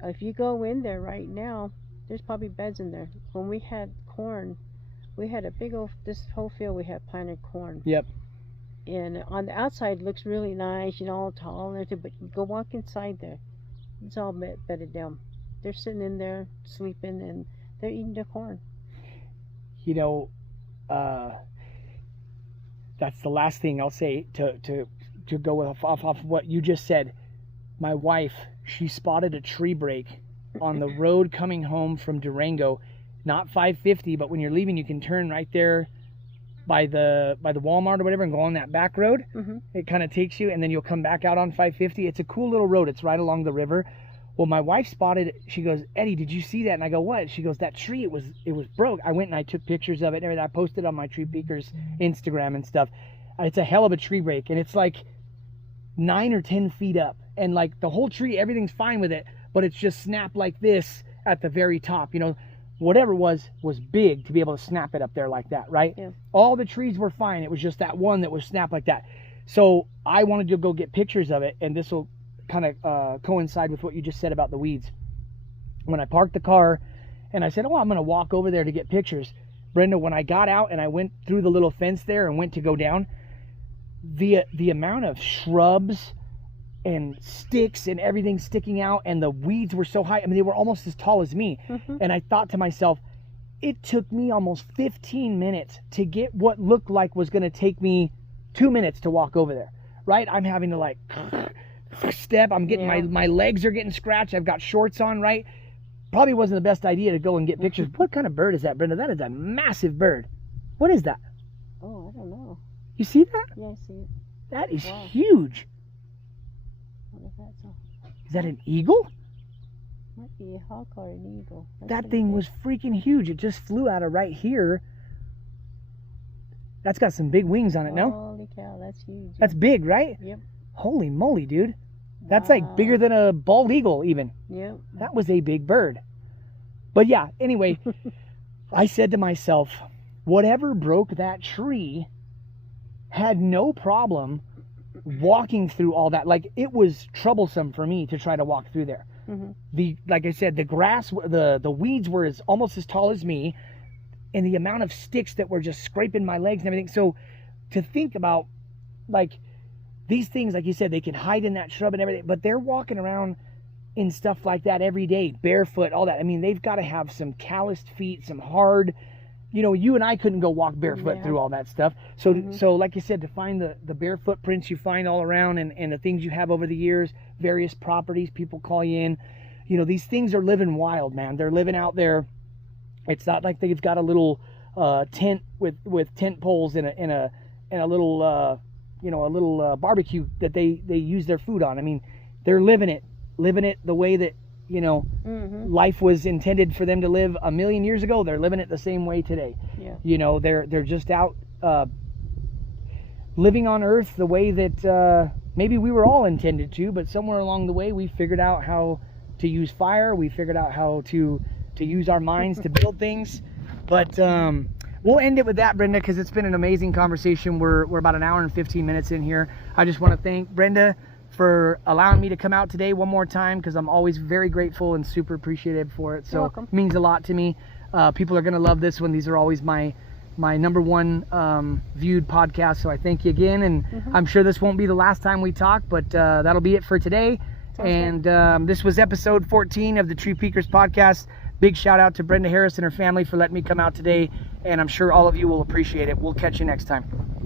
If you go in there right now, there's probably beds in there. When we had corn, we had a big old, this whole field we had planted corn. Yep. And on the outside it looks really nice, you know, all tall and everything, but you go walk inside there, it's all bedded down. They're sitting in there sleeping, and they're eating their corn. You know, that's the last thing I'll say to go off of what you just said. My wife, she spotted a tree break on the road coming home from Durango, not 550, but when you're leaving, you can turn right there by the Walmart or whatever and go on that back road. Mm-hmm. It kind of takes you, and then you'll come back out on 550. It's a cool little road. It's right along the river. Well, my wife spotted it. She goes, "Eddie, did you see that?" And I go, "What?" She goes, "That tree, it was broke." I went and I took pictures of it and everything. I posted on my Tree Peakers Instagram and stuff. It's a hell of a tree break, and it's like 9 or 10 feet up, and like the whole tree, everything's fine with it, but it's just snapped like this at the very top. You know, whatever was big to be able to snap it up there like that, right? Yeah. All the trees were fine. It was just that one that was snapped like that. So I wanted to go get pictures of it, and this will kind of coincide with what you just said about the weeds. When I parked the car and I said, "Oh, I'm going to walk over there to get pictures," Brenda, when I got out and I went through the little fence there and went to go down, the amount of shrubs and sticks and everything sticking out, and the weeds were so high. I mean, they were almost as tall as me. Mm-hmm. And I thought to myself, it took me almost 15 minutes to get what looked like was going to take me 2 minutes to walk over there, right? I'm having to like step. I'm getting my legs are getting scratched. I've got shorts on, right? Probably wasn't the best idea to go and get pictures. What kind of bird is that, Brenda? That is a massive bird. What is that? Oh, I don't know. You see that? Yeah, I see it. That is Wow. huge. What if that's Is that an eagle? might be a hawk or an eagle. That's That pretty thing big. was freaking huge. It just flew out of right here. That's got some big wings on it, no? Holy cow, that's huge. That's big, right? Yep. Holy moly, dude. That's like bigger than a bald eagle even. Yep. That was a big bird. But yeah, anyway, I said to myself, whatever broke that tree had no problem walking through all that. Like, it was troublesome for me to try to walk through there. Mm-hmm. Like I said, the grass, the weeds were almost as tall as me, and the amount of sticks that were just scraping my legs and everything. So to think about, like, these things, like you said, they can hide in that shrub and everything, but they're walking around in stuff like that every day, barefoot, all that. I mean, they've got to have some calloused feet, some hard, you and I couldn't go walk barefoot through all that stuff. So, so like you said, to find the bare footprints you find all around, and the things you have over the years, various properties, people call you in, these things are living wild, man. They're living out there. It's not like they've got a little tent with tent poles and a little a little barbecue that they use their food on. I mean, they're living it the way that life was intended for them to live a million years ago. They're living it the same way today. They're just out living on earth the way that maybe we were all intended to, but somewhere along the way we figured out how to use fire. We figured out how to use our minds to build things. But we'll end it with that, Brenda, because it's been an amazing conversation. We're about an hour and 15 minutes in here. I just want to thank Brenda for allowing me to come out today one more time, because I'm always very grateful and super appreciative for it. So it means a lot to me. People are going to love this one. These are always my number one viewed podcast. So I thank you again, and I'm sure this won't be the last time we talk, but that'll be it for today. And this was episode 14 of the Tree Peakers podcast. Big shout out to Brenda Harris and her family for letting me come out today, and I'm sure all of you will appreciate it. We'll catch you next time.